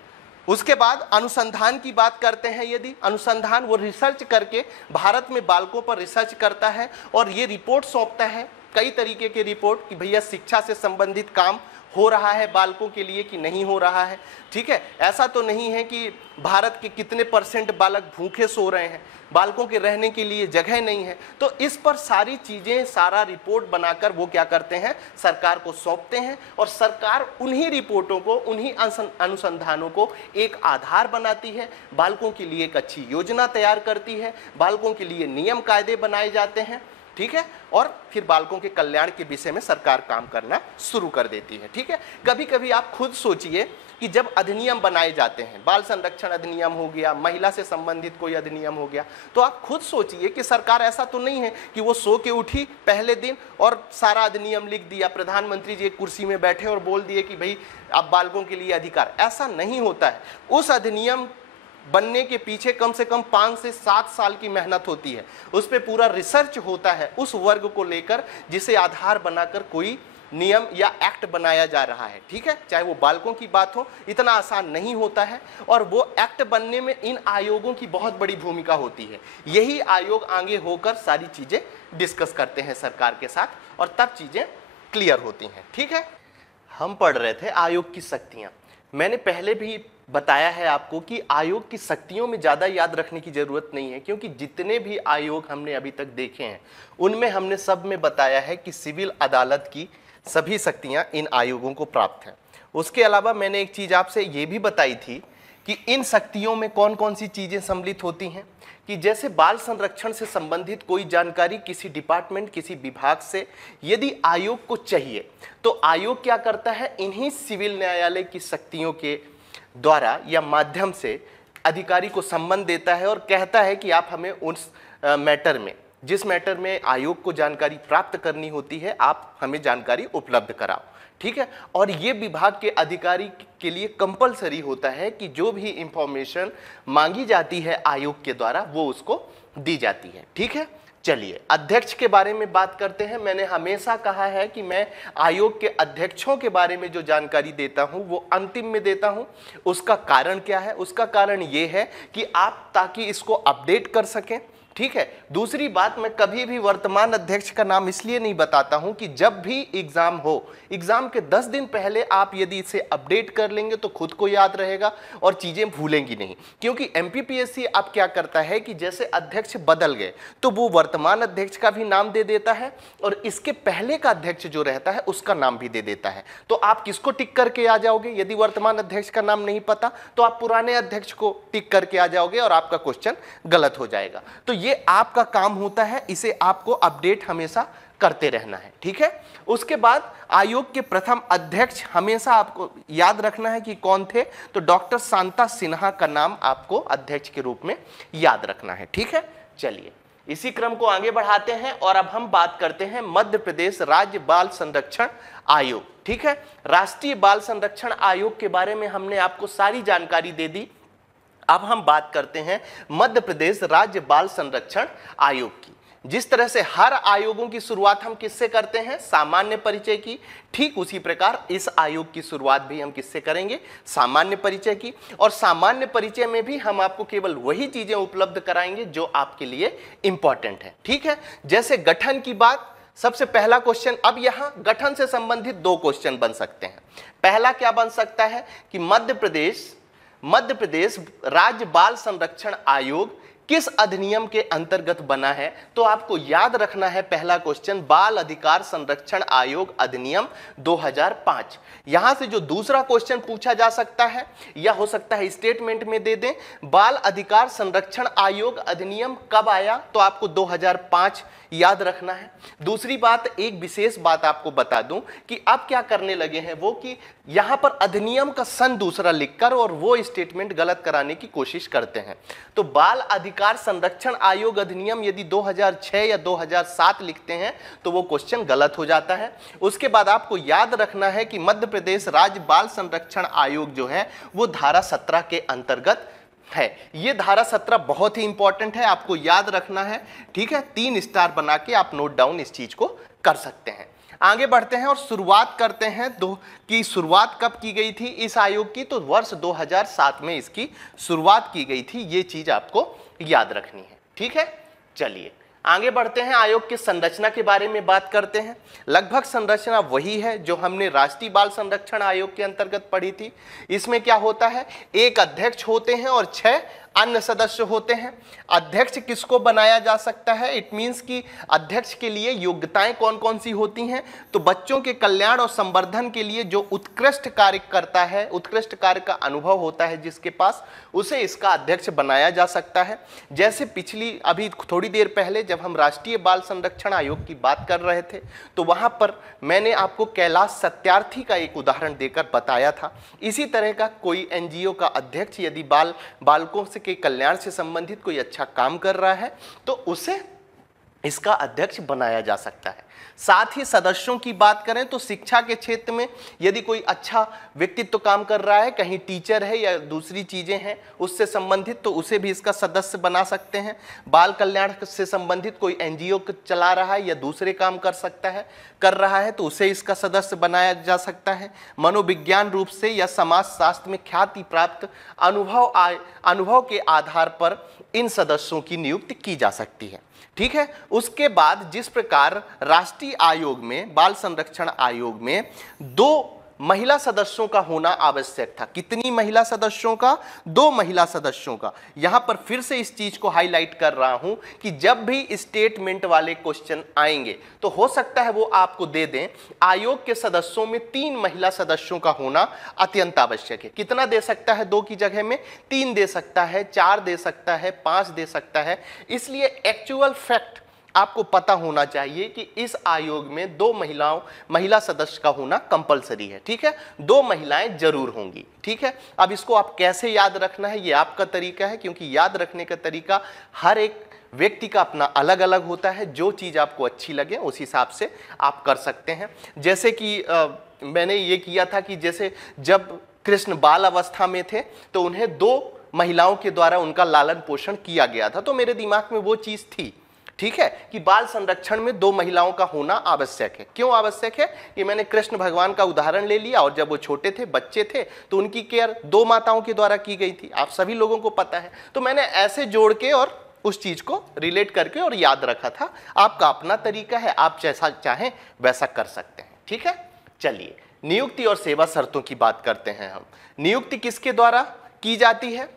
उसके बाद अनुसंधान की बात करते हैं। यदि अनुसंधान, वो रिसर्च करके भारत में बालकों पर रिसर्च करता है और ये रिपोर्ट सौंपता है, कई तरीके के रिपोर्ट, कि भैया शिक्षा से संबंधित काम हो रहा है बालकों के लिए कि नहीं हो रहा है। ठीक है, ऐसा तो नहीं है कि भारत के कितने % बालक भूखे सो रहे हैं, बालकों के रहने के लिए जगह नहीं है। तो इस पर सारी चीजें, सारा रिपोर्ट बनाकर वो क्या करते हैं? सरकार को सौंपते हैं, और सरकार उन्हीं रिपोर्टों को, उन्हीं अनुसंधानों को एक आधार बनाती है, बालकों के लिए एक अच्छी योजना तैयार करती है, बालकों के लिए नियम कायदे बनाए जाते हैं। ठीक है, और फिर बालकों के कल्याण के विषय में सरकार काम करना शुरू कर देती है। ठीक है, कभी कभी आप खुद सोचिए कि जब अधिनियम बनाए जाते हैं, बाल संरक्षण अधिनियम हो गया, महिला से संबंधित कोई अधिनियम हो गया, तो आप खुद सोचिए कि सरकार ऐसा तो नहीं है कि वो सो के उठी पहले दिन और सारा अधिनियम लिख दिया, प्रधानमंत्री जी एक कुर्सी में बैठे और बोल दिए कि भाई अब बालकों के लिए अधिकार। ऐसा नहीं होता है। उस अधिनियम बनने के पीछे कम से कम 5 से 7 साल की मेहनत होती है, उस पर पूरा रिसर्च होता है उस वर्ग को लेकर जिसे आधार बनाकर कोई नियम या एक्ट बनाया जा रहा है। ठीक है, चाहे वो बालकों की बात हो, इतना आसान नहीं होता है, और वो एक्ट बनने में इन आयोगों की बहुत बड़ी भूमिका होती है। यही आयोग आगे होकर सारी चीजें डिस्कस करते हैं सरकार के साथ, और तब चीजें क्लियर होती हैं। ठीक है, हम पढ़ रहे थे आयोग की शक्तियां। मैंने पहले भी बताया है आपको कि आयोग की शक्तियों में ज़्यादा याद रखने की ज़रूरत नहीं है, क्योंकि जितने भी आयोग हमने अभी तक देखे हैं उनमें हमने सब में बताया है कि सिविल अदालत की सभी शक्तियां इन आयोगों को प्राप्त हैं। उसके अलावा मैंने एक चीज़ आपसे ये भी बताई थी कि इन शक्तियों में कौन कौन सी चीज़ें सम्मिलित होती हैं, कि जैसे बाल संरक्षण से संबंधित कोई जानकारी किसी डिपार्टमेंट, किसी विभाग से यदि आयोग को चाहिए तो आयोग क्या करता है, इन्हीं सिविल न्यायालय की शक्तियों के द्वारा या माध्यम से अधिकारी को संबंध देता है और कहता है कि आप हमें उस मैटर में, जिस मैटर में आयोग को जानकारी प्राप्त करनी होती है, आप हमें जानकारी उपलब्ध कराओ। ठीक है, और ये विभाग के अधिकारी के लिए कंपलसरी होता है कि जो भी इंफॉर्मेशन मांगी जाती है आयोग के द्वारा वो उसको दी जाती है। ठीक है, चलिए अध्यक्ष के बारे में बात करते हैं। मैंने हमेशा कहा है कि मैं आयोग के अध्यक्षों के बारे में जो जानकारी देता हूं वो अंतिम में देता हूं। उसका कारण क्या है? उसका कारण ये है कि आप ताकि इसको अपडेट कर सकें। ठीक है, दूसरी बात, मैं कभी भी वर्तमान अध्यक्ष का नाम इसलिए नहीं बताता हूं कि जब भी एग्जाम हो, एग्जाम के 10 दिन पहले आप यदि इसे अपडेट कर लेंगे तो खुद को याद रहेगा और चीजें भूलेंगी नहीं। क्योंकि एमपीपीएससी अब क्या करता है कि जैसे अध्यक्ष बदल गए तो वो वर्तमान अध्यक्ष का भी नाम दे देता है और इसके पहले का अध्यक्ष जो रहता है उसका नाम भी दे देता है। तो आप किसको टिक करके आ जाओगे? यदि वर्तमान अध्यक्ष का नाम नहीं पता तो आप पुराने अध्यक्ष को टिक करके आ जाओगे और आपका क्वेश्चन गलत हो जाएगा। तो ये आपका काम होता है, इसे आपको अपडेट हमेशा करते रहना है। ठीक है, उसके बाद आयोग के प्रथम अध्यक्ष हमेशा आपको याद रखना है कि कौन थे, तो डॉक्टर शांता सिन्हा का नाम आपको अध्यक्ष के रूप में याद रखना है। ठीक है, चलिए इसी क्रम को आगे बढ़ाते हैं और अब हम बात करते हैं मध्य प्रदेश राज्य बाल संरक्षण आयोग। ठीक है, राष्ट्रीय बाल संरक्षण आयोग के बारे में हमने आपको सारी जानकारी दे दी। अब हम बात करते हैं मध्य प्रदेश राज्य बाल संरक्षण आयोग की। जिस तरह से हर आयोगों की शुरुआत हम किससे करते हैं? सामान्य परिचय की। ठीक उसी प्रकार इस आयोग की शुरुआत भी हम किससे करेंगे? सामान्य परिचय की। और सामान्य परिचय में भी हम आपको केवल वही चीजें उपलब्ध कराएंगे जो आपके लिए इंपॉर्टेंट है। ठीक है, जैसे गठन की बात, सबसे पहला क्वेश्चन, अब यहां गठन से संबंधित 2 क्वेश्चन बन सकते हैं। पहला क्या बन सकता है कि मध्य प्रदेश राज्य बाल संरक्षण आयोग किस अधिनियम के अंतर्गत बना है? तो आपको याद रखना है पहला क्वेश्चन, बाल अधिकार संरक्षण आयोग अधिनियम 2005। यहां से जो दूसरा क्वेश्चन पूछा जा सकता है या हो सकता है स्टेटमेंट में दे दें, बाल अधिकार संरक्षण आयोग अधिनियम कब आया? तो आपको 2005 याद रखना है। दूसरी बात, एक विशेष बात आपको बता दूं कि अब क्या करने लगे हैं वो कि यहां पर अधिनियम का सन दूसरा लिखकर और वो स्टेटमेंट गलत कराने की कोशिश करते हैं। तो बाल अधिकार संरक्षण आयोग अधिनियम यदि 2006 या 2007 लिखते हैं तो वो क्वेश्चन गलत हो जाता है। उसके बाद आपको याद रखना है कि मध्य प्रदेश राज्य बाल संरक्षण आयोग जो है वो धारा 17 के अंतर्गत है। ये धारा 17 बहुत ही इंपॉर्टेंट है, आपको याद रखना है। ठीक है, 3 स्टार बना के आप नोट डाउन इस चीज को कर सकते हैं। आगे बढ़ते हैं और शुरुआत करते हैं कि शुरुआत कब की गई थी इस आयोग की? तो वर्ष 2007 में इसकी शुरुआत की गई थी। ये चीज आपको याद रखनी है। ठीक है, चलिए आगे बढ़ते हैं, आयोग की संरचना के बारे में बात करते हैं। लगभग संरचना वही है जो हमने राष्ट्रीय बाल संरक्षण आयोग के अंतर्गत पढ़ी थी। इसमें क्या होता है, एक अध्यक्ष होते हैं और 6 अन्य सदस्य होते हैं। अध्यक्ष किसको बनाया जा सकता है? इट मींस कि अध्यक्ष के लिए योग्यताएं कौन कौन सी होती हैं? तो बच्चों के कल्याण और संवर्धन के लिए जो उत्कृष्ट कार्य करता है, उत्कृष्ट कार्य का अनुभव होता है जिसके पास, उसे इसका अध्यक्ष बनाया जा सकता है। जैसे अभी थोड़ी देर पहले जब हम राष्ट्रीय बाल संरक्षण आयोग की बात कर रहे थे तो वहां पर मैंने आपको कैलाश सत्यार्थी का एक उदाहरण देकर बताया था। इसी तरह का कोई एनजीओ का अध्यक्ष यदि बालकों के कल्याण से संबंधित कोई अच्छा काम कर रहा है तो उसे इसका अध्यक्ष बनाया जा सकता है। साथ ही सदस्यों की बात करें तो शिक्षा के क्षेत्र में यदि कोई अच्छा व्यक्तित्व काम कर रहा है, कहीं टीचर है या दूसरी चीजें हैं उससे संबंधित, तो उसे भी इसका सदस्य बना सकते हैं। बाल कल्याण से संबंधित कोई एनजीओ चला रहा है या दूसरे काम कर रहा है तो उसे इसका सदस्य बनाया जा सकता है। मनोविज्ञान रूप से या समाज शास्त्र में ख्याति प्राप्त अनुभव के आधार पर इन सदस्यों की नियुक्ति की जा सकती है। ठीक है, उसके बाद जिस प्रकार राष्ट्रीय आयोग में, बाल संरक्षण आयोग में 2 महिला सदस्यों का होना आवश्यक था। कितनी महिला सदस्यों का? 2 महिला सदस्यों का। यहां पर फिर से इस चीज को हाईलाइट कर रहा हूं कि जब भी स्टेटमेंट वाले क्वेश्चन आएंगे तो हो सकता है वो आपको दे दें आयोग के सदस्यों में 3 महिला सदस्यों का होना अत्यंत आवश्यक है। कितना दे सकता है? 2 की जगह में 3 दे सकता है, 4 दे सकता है, 5 दे सकता है। इसलिए एक्चुअल फैक्ट आपको पता होना चाहिए कि इस आयोग में 2 महिला सदस्य का होना कंपलसरी है। ठीक है, 2 महिलाएं जरूर होंगी। ठीक है, अब इसको आप कैसे याद रखना है ये आपका तरीका है, क्योंकि याद रखने का तरीका हर एक व्यक्ति का अपना अलग अलग होता है। जो चीज आपको अच्छी लगे उस हिसाब से आप कर सकते हैं। जैसे कि मैंने ये किया था कि जैसे जब कृष्ण बाल अवस्था में थे तो उन्हें 2 महिलाओं के द्वारा उनका लालन पोषण किया गया था, तो मेरे दिमाग में वो चीज थी। ठीक है, कि बाल संरक्षण में 2 महिलाओं का होना आवश्यक है। क्यों आवश्यक है? कि मैंने कृष्ण भगवान का उदाहरण ले लिया और जब वो छोटे थे, बच्चे थे, तो उनकी केयर 2 माताओं के द्वारा की गई थी। आप सभी लोगों को पता है। तो मैंने ऐसे जोड़ के और उस चीज को रिलेट करके और याद रखा था। आपका अपना तरीका है, आप जैसा चाहें वैसा कर सकते हैं। ठीक है, चलिए नियुक्ति और सेवा शर्तों की बात करते हैं हम। नियुक्ति किसके द्वारा की जाती है?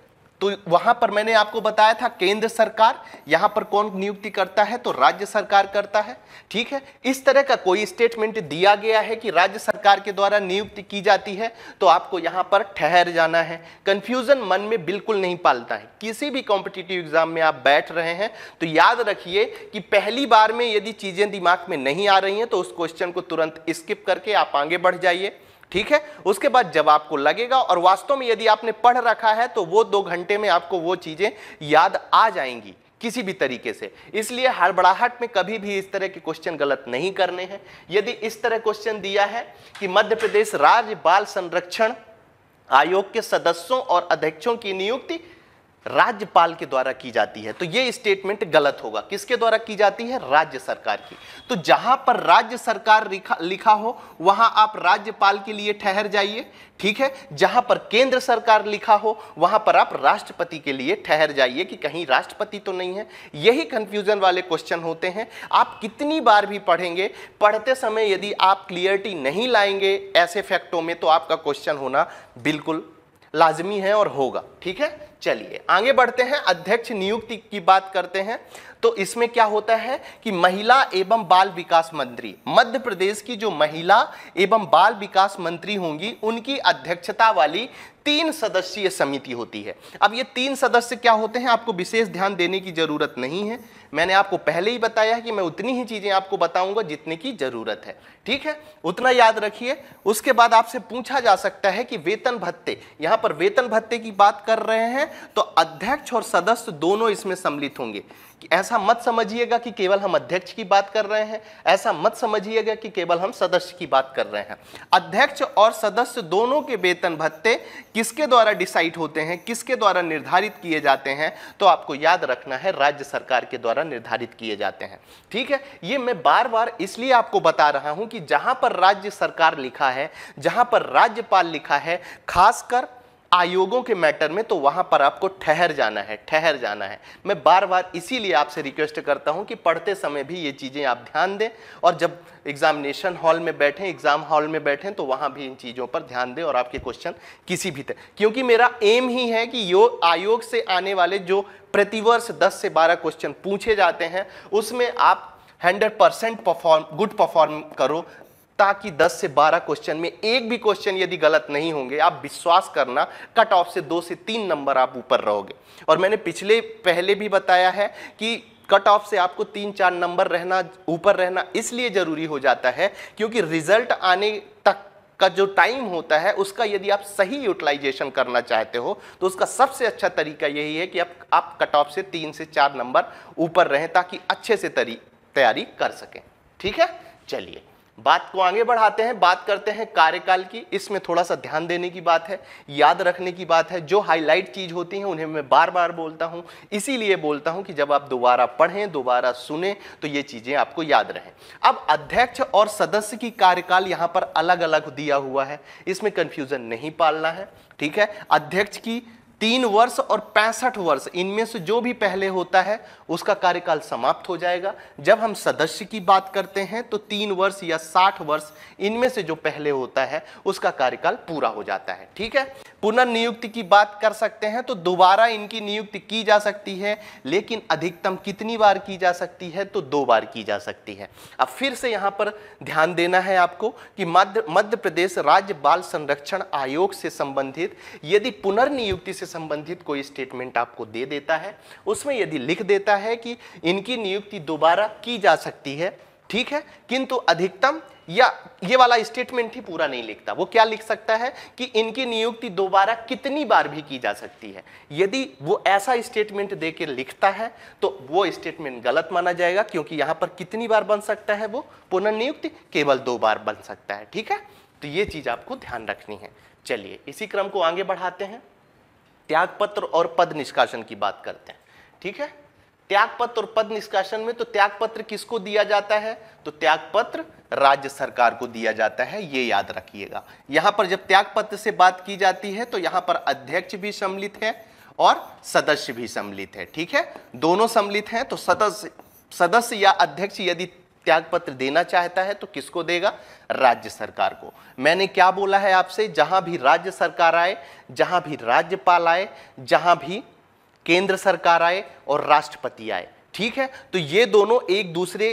तो वहां पर मैंने आपको बताया था केंद्र सरकार। यहां पर कौन नियुक्ति करता है? तो राज्य सरकार करता है। ठीक है, इस तरह का कोई स्टेटमेंट दिया गया है कि राज्य सरकार के द्वारा नियुक्ति की जाती है तो आपको यहां पर ठहर जाना है। कंफ्यूजन मन में बिल्कुल नहीं पालता है। किसी भी कॉम्पिटिटिव एग्जाम में आप बैठ रहे हैं तो याद रखिए कि पहली बार में यदि चीजें दिमाग में नहीं आ रही हैं तो उस क्वेश्चन को तुरंत स्किप करके आप आगे बढ़ जाइए। ठीक है, उसके बाद जब आपको लगेगा और वास्तव में यदि आपने पढ़ रखा है तो वो 2 घंटे में आपको वो चीजें याद आ जाएंगी किसी भी तरीके से। इसलिए हड़बड़ाहट में कभी भी इस तरह के क्वेश्चन गलत नहीं करने हैं। यदि इस तरह क्वेश्चन दिया है कि मध्य प्रदेश राज्य बाल संरक्षण आयोग के सदस्यों और अध्यक्षों की नियुक्ति राज्यपाल के द्वारा की जाती है, तो यह स्टेटमेंट गलत होगा। किसके द्वारा की जाती है? राज्य सरकार की। तो जहां पर राज्य सरकार लिखा हो वहां आप राज्यपाल के लिए ठहर जाइए। ठीक है, जहां पर केंद्र सरकार लिखा हो वहां पर आप राष्ट्रपति के लिए ठहर जाइए कि कहीं राष्ट्रपति तो नहीं है। यही कंफ्यूजन वाले क्वेश्चन होते हैं। आप कितनी बार भी पढ़ेंगे, पढ़ते समय यदि आप क्लियरिटी नहीं लाएंगे ऐसे फैक्टों में तो आपका क्वेश्चन होना बिल्कुल लाजमी है और होगा। ठीक है, चलिए आगे बढ़ते हैं। अध्यक्ष नियुक्ति की बात करते हैं। तो इसमें क्या होता है कि महिला एवं बाल विकास मंत्री, मध्य प्रदेश की जो महिला एवं बाल विकास मंत्री होंगी उनकी अध्यक्षता वाली 3 सदस्यीय समिति होती है। अब ये 3 सदस्य क्या होते हैं आपको विशेष ध्यान देने की जरूरत नहीं है। मैंने आपको पहले ही बताया है कि मैं उतनी ही चीजें आपको बताऊंगा जितने की जरूरत है। ठीक है, उतना याद रखिए। उसके बाद आपसे पूछा जा सकता है कि वेतन भत्ते, यहां पर वेतन भत्ते की बात कर रहे हैं तो अध्यक्ष और सदस्य दोनों इसमें सम्मिलित होंगे। ऐसा मत समझिएगा कि केवल हम अध्यक्ष की बात कर रहे हैं, ऐसा मत समझिएगा कि केवल हम सदस्य की बात कर रहे हैं। अध्यक्ष और सदस्य दोनों के वेतन भत्ते किसके द्वारा डिसाइड होते हैं, किसके द्वारा निर्धारित किए जाते हैं? तो आपको याद रखना है राज्य सरकार के द्वारा निर्धारित किए जाते हैं। ठीक है, ये मैं बार बार इसलिए आपको बता रहा हूं कि जहां पर राज्य सरकार लिखा है, जहां पर राज्यपाल लिखा है, खासकर आयोगों के मैटर में, तो वहां पर आपको ठहर जाना है, ठहर जाना है। मैं बार बार इसीलिए आपसे रिक्वेस्ट करता हूं कि पढ़ते समय भी ये चीजें आप ध्यान दें और जब एग्जामिनेशन हॉल में बैठें, एग्जाम हॉल में बैठें तो वहां भी इन चीजों पर ध्यान दें और आपके क्वेश्चन किसी भी तरह, क्योंकि मेरा एम ही है कि आयोग से आने वाले जो प्रतिवर्ष 10 से 12 क्वेश्चन पूछे जाते हैं उसमें आप 100% गुड परफॉर्म करो, ताकि 10 से 12 क्वेश्चन में एक भी क्वेश्चन यदि गलत नहीं होंगे, आप विश्वास करना कट ऑफ से 2 से 3 नंबर आप ऊपर रहोगे। और मैंने पहले भी बताया है कि कट ऑफ से आपको 3-4 नंबर रहना, ऊपर रहना इसलिए जरूरी हो जाता है क्योंकि रिजल्ट आने तक का जो टाइम होता है उसका यदि आप सही यूटिलाइजेशन करना चाहते हो तो उसका सबसे अच्छा तरीका यही है कि आप कट ऑफ से 3 से 4 नंबर ऊपर रहें ताकि अच्छे से तैयारी कर सकें। ठीक है, चलिए बात को आगे बढ़ाते हैं, बात करते हैं कार्यकाल की। इसमें थोड़ा सा ध्यान देने की बात है, याद रखने की बात है। जो हाईलाइट चीज होती हैं उन्हें मैं बार बार बोलता हूं, इसीलिए बोलता हूं कि जब आप दोबारा पढ़ें, दोबारा सुने तो ये चीजें आपको याद रहें। अब अध्यक्ष और सदस्य की कार्यकाल यहां पर अलग अलग दिया हुआ है, इसमें कंफ्यूजन नहीं पालना है। ठीक है, अध्यक्ष की 3 वर्ष और 65 वर्ष, इनमें से जो भी पहले होता है उसका कार्यकाल समाप्त हो जाएगा। जब हम सदस्य की बात करते हैं तो 3 वर्ष या 60 वर्ष, इनमें से जो पहले होता है उसका कार्यकाल पूरा हो जाता है। ठीक है, पुनर्नियुक्ति की बात कर सकते हैं तो दोबारा इनकी नियुक्ति की जा सकती है, लेकिन अधिकतम कितनी बार की जा सकती है? तो 2 बार की जा सकती है। अब फिर से यहां पर ध्यान देना है आपको कि मध्य प्रदेश राज्य बाल संरक्षण आयोग से संबंधित यदि पुनर्नियुक्ति से संबंधित कोई स्टेटमेंट आपको दे देता है, उसमें यदि लिख देता है कि इनकी नियुक्ति दोबारा की जा सकती है, ठीक है, किंतु अधिकतम, या ये वाला स्टेटमेंट ही पूरा नहीं लिखता, वो क्या लिख सकता है कि इनकी नियुक्ति दोबारा कितनी बार भी की जा सकती है। यदि वो ऐसा स्टेटमेंट देके लिखता है तो वो स्टेटमेंट गलत माना जाएगा, क्योंकि यहां पर कितनी बार बन सकता है वो पुनर्नियुक्ति? केवल 2 बार बन सकता है। ठीक है, तो ये चीज आपको ध्यान रखनी है। चलिए इसी क्रम को आगे बढ़ाते हैं, त्यागपत्र और पद निष्कासन की बात करते हैं। ठीक है, त्यागपत्र और पद निष्कासन में तो त्यागपत्र किसको दिया जाता है? तो त्यागपत्र राज्य सरकार को दिया जाता है, ये याद रखिएगा। यहां पर जब त्यागपत्र से बात की जाती है तो यहां पर अध्यक्ष भी सम्मिलित है और सदस्य भी सम्मिलित है। ठीक है, दोनों सम्मिलित हैं। तो सदस्य या अध्यक्ष यदि त्यागपत्र देना चाहता है तो किसको देगा? राज्य सरकार को। मैंने क्या बोला है आपसे? जहां भी राज्य सरकार आए, जहां भी राज्यपाल आए, जहां भी केंद्र सरकार आए और राष्ट्रपति आए, ठीक है, तो ये दोनों एक दूसरे,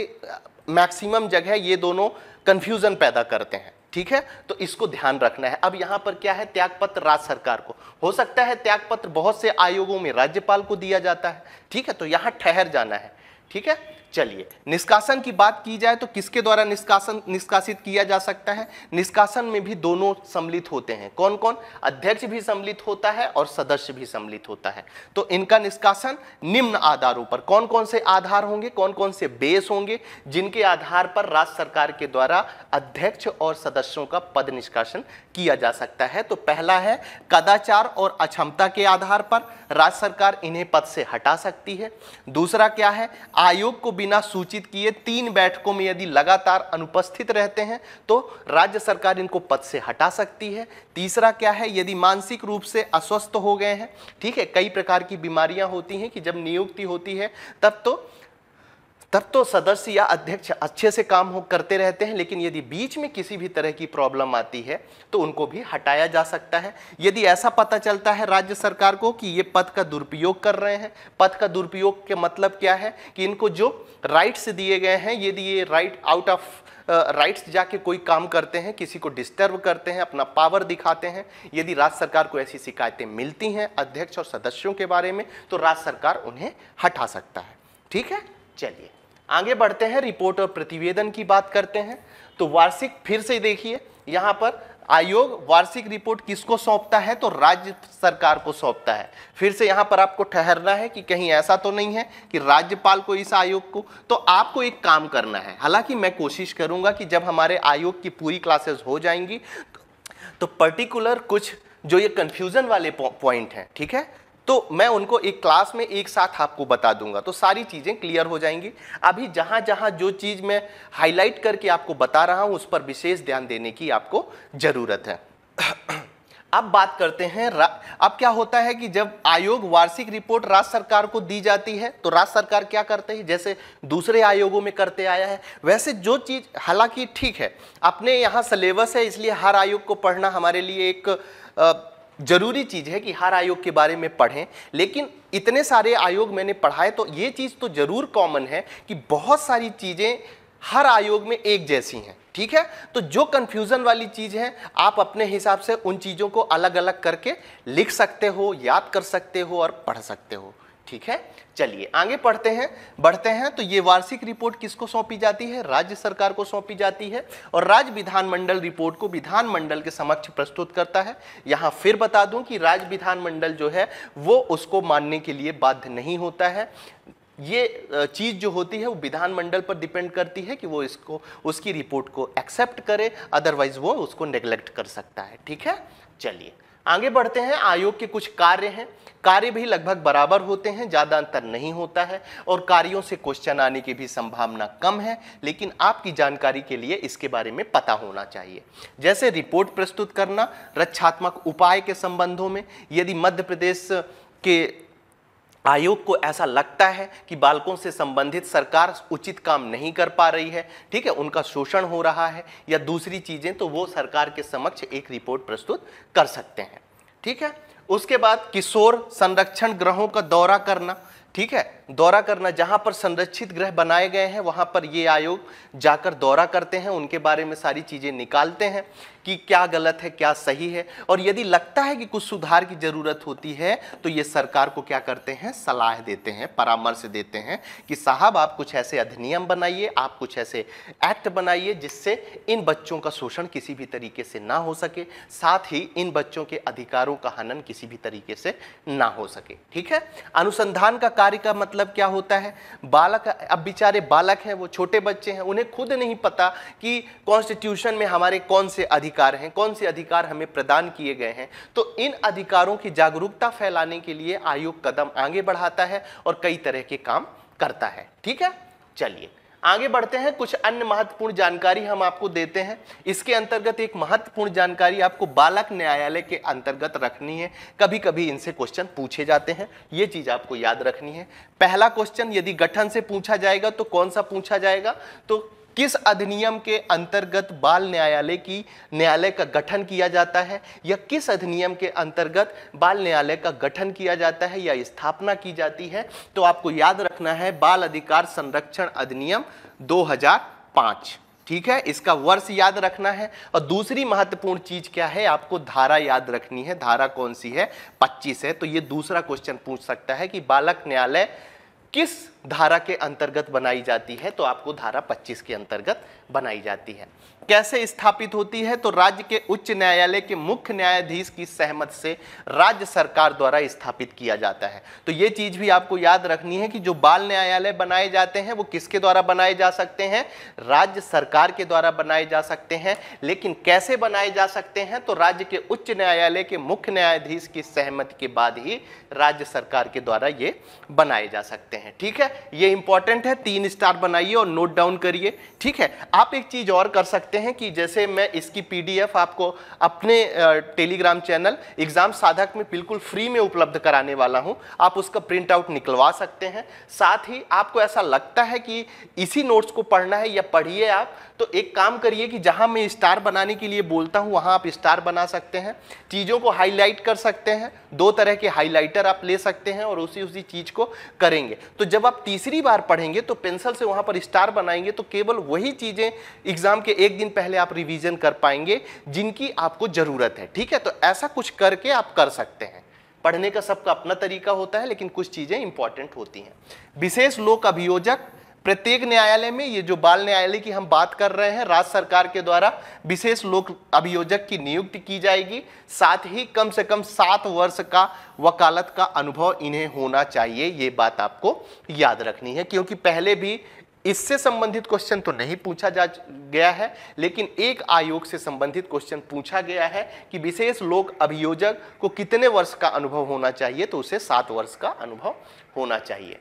मैक्सिमम जगह ये दोनों कंफ्यूजन पैदा करते हैं। ठीक है, तो इसको ध्यान रखना है। अब यहां पर क्या है? त्यागपत्र राज्य सरकार को। हो सकता है त्यागपत्र बहुत से आयोगों में राज्यपाल को दिया जाता है। ठीक है, तो यहां ठहर जाना है। ठीक है, चलिए निष्कासन की बात की जाए तो किसके द्वारा निष्कासित किया जा सकता है? निष्कासन में भी दोनों सम्मिलित होते हैं। कौन कौन? अध्यक्ष भी सम्मिलित होता है और सदस्य भी सम्मिलित होता है। तो इनका निष्कासन निम्न आधारों पर, कौन कौन से आधार होंगे, कौन कौन से बेस होंगे जिनके आधार पर राज्य सरकार के द्वारा अध्यक्ष और सदस्यों का पद निष्कासन किया जा सकता है? तो पहला है कदाचार और अक्षमता के आधार पर राज्य सरकार इन्हें पद से हटा सकती है। दूसरा क्या है? आयोग को बिना सूचित किए 3 बैठकों में यदि लगातार अनुपस्थित रहते हैं तो राज्य सरकार इनको पद से हटा सकती है। तीसरा क्या है? यदि मानसिक रूप से अस्वस्थ हो गए हैं, ठीक है, कई प्रकार की बीमारियां होती हैं कि जब नियुक्ति होती है तब तो सदस्य या अध्यक्ष अच्छे से काम करते रहते हैं, लेकिन यदि बीच में किसी भी तरह की प्रॉब्लम आती है तो उनको भी हटाया जा सकता है। यदि ऐसा पता चलता है राज्य सरकार को कि ये पद का दुरुपयोग कर रहे हैं, पद का दुरुपयोग के मतलब क्या है कि इनको जो राइट्स दिए गए हैं, यदि ये राइट आउट ऑफ राइट्स जाके कोई काम करते हैं, किसी को डिस्टर्ब करते हैं, अपना पावर दिखाते हैं, यदि राज्य सरकार को ऐसी शिकायतें मिलती हैं अध्यक्ष और सदस्यों के बारे में तो राज्य सरकार उन्हें हटा सकता है। ठीक है, चलिए आगे बढ़ते हैं, रिपोर्ट और प्रतिवेदन की बात करते हैं। तो वार्षिक, फिर से देखिए यहां पर आयोग वार्षिक रिपोर्ट किसको सौंपता है? तो राज्य सरकार को सौंपता है। फिर से यहां पर आपको ठहरना है कि कहीं ऐसा तो नहीं है कि राज्यपाल को इस आयोग को, तो आपको एक काम करना है। हालांकि मैं कोशिश करूंगा कि जब हमारे आयोग की पूरी क्लासेस हो जाएंगी तो पर्टिकुलर कुछ जो ये कंफ्यूजन वाले पॉइंट हैं, ठीक है, तो मैं उनको एक क्लास में एक साथ आपको बता दूंगा, तो सारी चीजें क्लियर हो जाएंगी। अभी जहां जहां जो चीज मैं हाईलाइट करके आपको बता रहा हूं उस पर विशेष ध्यान देने की आपको जरूरत है। अब बात करते हैं, अब क्या होता है कि जब आयोग वार्षिक रिपोर्ट राज्य सरकार को दी जाती है तो राज्य सरकार क्या करते हैं, जैसे दूसरे आयोगों में करते आया है वैसे जो चीज, हालांकि ठीक है अपने यहाँ सिलेबस है इसलिए हर आयोग को पढ़ना हमारे लिए एक जरूरी चीज है कि हर आयोग के बारे में पढ़ें, लेकिन इतने सारे आयोग मैंने पढ़ाए तो ये चीज तो जरूर कॉमन है कि बहुत सारी चीजें हर आयोग में एक जैसी हैं। ठीक है, तो जो कंफ्यूजन वाली चीज है आप अपने हिसाब से उन चीजों को अलग अलग करके लिख सकते हो, याद कर सकते हो और पढ़ सकते हो। ठीक है, चलिए आगे बढ़ते हैं। तो ये वार्षिक रिपोर्ट किसको सौंपी जाती है? राज्य सरकार को सौंपी जाती है और राज्य विधानमंडल रिपोर्ट को विधानमंडल के समक्ष प्रस्तुत करता है। यहां फिर बता दूं कि राज्य विधानमंडल जो है वो उसको मानने के लिए बाध्य नहीं होता है। ये चीज जो होती है वो विधानमंडल पर डिपेंड करती है कि वो इसको, उसकी रिपोर्ट को एक्सेप्ट करे, अदरवाइज वो उसको नेग्लेक्ट कर सकता है। ठीक है, चलिए आगे बढ़ते हैं। आयोग के कुछ कार्य हैं, कार्य भी लगभग बराबर होते हैं, ज्यादा अंतर नहीं होता है और कार्यों से क्वेश्चन आने की भी संभावना कम है, लेकिन आपकी जानकारी के लिए इसके बारे में पता होना चाहिए। जैसे रिपोर्ट प्रस्तुत करना रक्षात्मक उपाय के संबंधों में, यदि मध्य प्रदेश के आयोग को ऐसा लगता है कि बालकों से संबंधित सरकार उचित काम नहीं कर पा रही है, ठीक है, उनका शोषण हो रहा है या दूसरी चीजें, तो वो सरकार के समक्ष एक रिपोर्ट प्रस्तुत कर सकते हैं, ठीक है। उसके बाद किशोर संरक्षण गृहों का दौरा करना, ठीक है, दौरा करना, जहां पर संरक्षित गृह बनाए गए हैं वहां पर ये आयोग जाकर दौरा करते हैं, उनके बारे में सारी चीजें निकालते हैं कि क्या गलत है क्या सही है, और यदि लगता है कि कुछ सुधार की जरूरत होती है तो ये सरकार को क्या करते हैं, सलाह देते हैं, परामर्श देते हैं कि साहब आप कुछ ऐसे अधिनियम बनाइए, आप कुछ ऐसे एक्ट बनाइए जिससे इन बच्चों का शोषण किसी भी तरीके से ना हो सके, साथ ही इन बच्चों के अधिकारों का हनन किसी भी तरीके से ना हो सके, ठीक है। अनुसंधान का कार्य का मतलब क्या होता है, बालक, अब बेचारे बालक हैं, वो छोटे बच्चे हैं, उन्हें खुद नहीं पता कि कॉन्स्टिट्यूशन में हमारे कौन से अधिकार हैं, कौन से अधिकार हमें प्रदान किए गए हैं, तो इन अधिकारों की जागरूकता फैलाने के लिए आयोग कदम आगे बढ़ाता है और कई तरह के काम करता है, ठीक है। चलिए आगे बढ़ते हैं। कुछ अन्य महत्वपूर्ण जानकारी हम आपको देते हैं। इसके अंतर्गत एक महत्वपूर्ण जानकारी आपको बालक न्यायालय के अंतर्गत रखनी है, कभी कभी इनसे क्वेश्चन पूछे जाते हैं, ये चीज आपको याद रखनी है। पहला क्वेश्चन यदि गठन से पूछा जाएगा तो कौन सा पूछा जाएगा, तो किस अधिनियम के अंतर्गत बाल न्यायालय का गठन किया जाता है, या किस अधिनियम के अंतर्गत बाल न्यायालय का गठन किया जाता है या स्थापना की जाती है, तो आपको याद रखना है बाल अधिकार संरक्षण अधिनियम 2005, ठीक है, इसका वर्ष याद रखना है। और दूसरी महत्वपूर्ण चीज क्या है, आपको धारा याद रखनी है, धारा कौन सी है, 25 है। तो ये दूसरा क्वेश्चन पूछ सकता है कि बालक न्यायालय किस धारा के अंतर्गत बनाई जाती है, तो आपको धारा 25 के अंतर्गत बनाई जाती है। कैसे स्थापित होती है, तो राज्य के उच्च न्यायालय के मुख्य न्यायाधीश की सहमति से राज्य सरकार द्वारा स्थापित किया जाता है। तो ये चीज भी आपको याद रखनी है कि जो बाल न्यायालय बनाए जाते हैं वो किसके द्वारा बनाए जा सकते हैं, राज्य सरकार के द्वारा बनाए जा सकते हैं। लेकिन कैसे बनाए जा सकते हैं, तो राज्य के उच्च न्यायालय के मुख्य न्यायाधीश की सहमति के बाद ही राज्य सरकार के द्वारा ये बनाए जा सकते हैं, ठीक है। ये इंपॉर्टेंट है, 3 स्टार बनाइए और नोट डाउन करिए, ठीक है। आप एक चीज और कर सकते हैं कि जैसे मैं इसकी पीडीएफ आपको अपने टेलीग्राम चैनल एग्जाम साधक में बिल्कुल फ्री में उपलब्ध कराने वाला हूं, आप उसका प्रिंट आउट निकलवा सकते हैं। साथ ही आपको ऐसा लगता है कि इसी नोट्स को पढ़ना है या पढ़िए आप, तो एक काम करिए कि जहां मैं स्टार बनाने के लिए बोलता हूं वहां आप स्टार बना सकते हैं, चीजों को हाईलाइट कर सकते हैं, 2 तरह के हाईलाइटर आप ले सकते हैं और उसी चीज को करेंगे। तो जब आप तीसरी बार पढ़ेंगे तो पेंसिल से वहां पर स्टार बनाएंगे, तो केवल वही चीजें एग्जाम के एक दिन पहले आप रिवीजन कर पाएंगे जिनकी आपको जरूरत है, ठीक है। तो ऐसा कुछ करके आप कर सकते हैं। पढ़ने का सबका अपना तरीका होता है, लेकिन कुछ चीजें इंपॉर्टेंट होती हैं। विशेष लोक अभियोजक प्रत्येक न्यायालय में, ये जो बाल न्यायालय की हम बात कर रहे हैं, राज्य सरकार के द्वारा विशेष लोक अभियोजक की नियुक्ति की जाएगी। साथ ही कम से कम 7 वर्ष का वकालत का अनुभव इन्हें होना चाहिए, ये बात आपको याद रखनी है, क्योंकि पहले भी इससे संबंधित क्वेश्चन तो नहीं पूछा जा गया है, लेकिन एक आयोग से संबंधित क्वेश्चन पूछा गया है कि विशेष लोक अभियोजक को कितने वर्ष का अनुभव होना चाहिए, तो उसे 7 वर्ष का अनुभव होना चाहिए।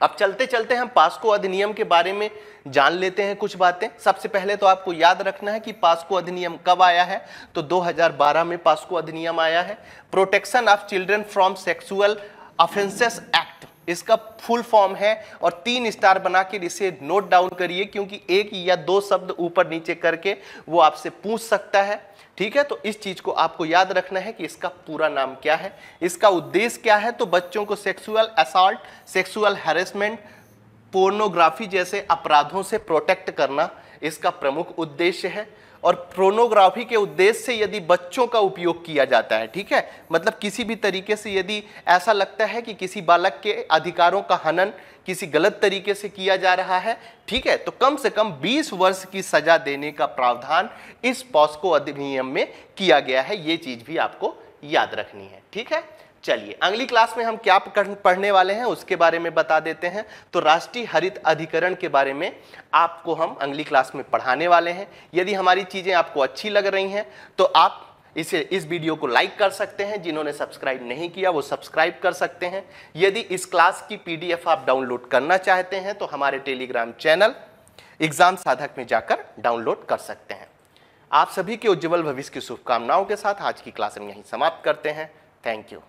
अब चलते चलते हम पास्को अधिनियम के बारे में जान लेते हैं कुछ बातें। सबसे पहले तो आपको याद रखना है कि पास्को अधिनियम कब आया है, तो 2012 में पास्को अधिनियम आया है। Protection of children from sexual offences act इसका फुल फॉर्म है, और 3 स्टार बना के इसे नोट डाउन करिए, क्योंकि 1 या 2 शब्द ऊपर नीचे करके वो आपसे पूछ सकता है, ठीक है। तो इस चीज को आपको याद रखना है कि इसका पूरा नाम क्या है, इसका उद्देश्य क्या है। तो बच्चों को sexual assault, sexual harassment, pornography जैसे अपराधों से प्रोटेक्ट करना इसका प्रमुख उद्देश्य है। और पोर्नोग्राफी के उद्देश्य से यदि बच्चों का उपयोग किया जाता है, ठीक है, मतलब किसी भी तरीके से यदि ऐसा लगता है कि किसी बालक के अधिकारों का हनन किसी गलत तरीके से किया जा रहा है, ठीक है, तो कम से कम 20 वर्ष की सजा देने का प्रावधान इस पॉस्को अधिनियम में किया गया है। ये चीज भी आपको याद रखनी है, ठीक है। चलिए अगली क्लास में हम क्या पढ़ने वाले हैं उसके बारे में बता देते हैं। तो राष्ट्रीय हरित अधिकरण के बारे में आपको हम अगली क्लास में पढ़ाने वाले हैं। यदि हमारी चीजें आपको अच्छी लग रही हैं तो आप इस वीडियो को लाइक कर सकते हैं, जिन्होंने सब्सक्राइब नहीं किया वो सब्सक्राइब कर सकते हैं। यदि इस क्लास की PDF आप डाउनलोड करना चाहते हैं तो हमारे टेलीग्राम चैनल एग्जाम साधक में जाकर डाउनलोड कर सकते हैं। आप सभी के उज्जवल भविष्य की शुभकामनाओं के साथ आज की क्लास हम यहीं समाप्त करते हैं। Thank you.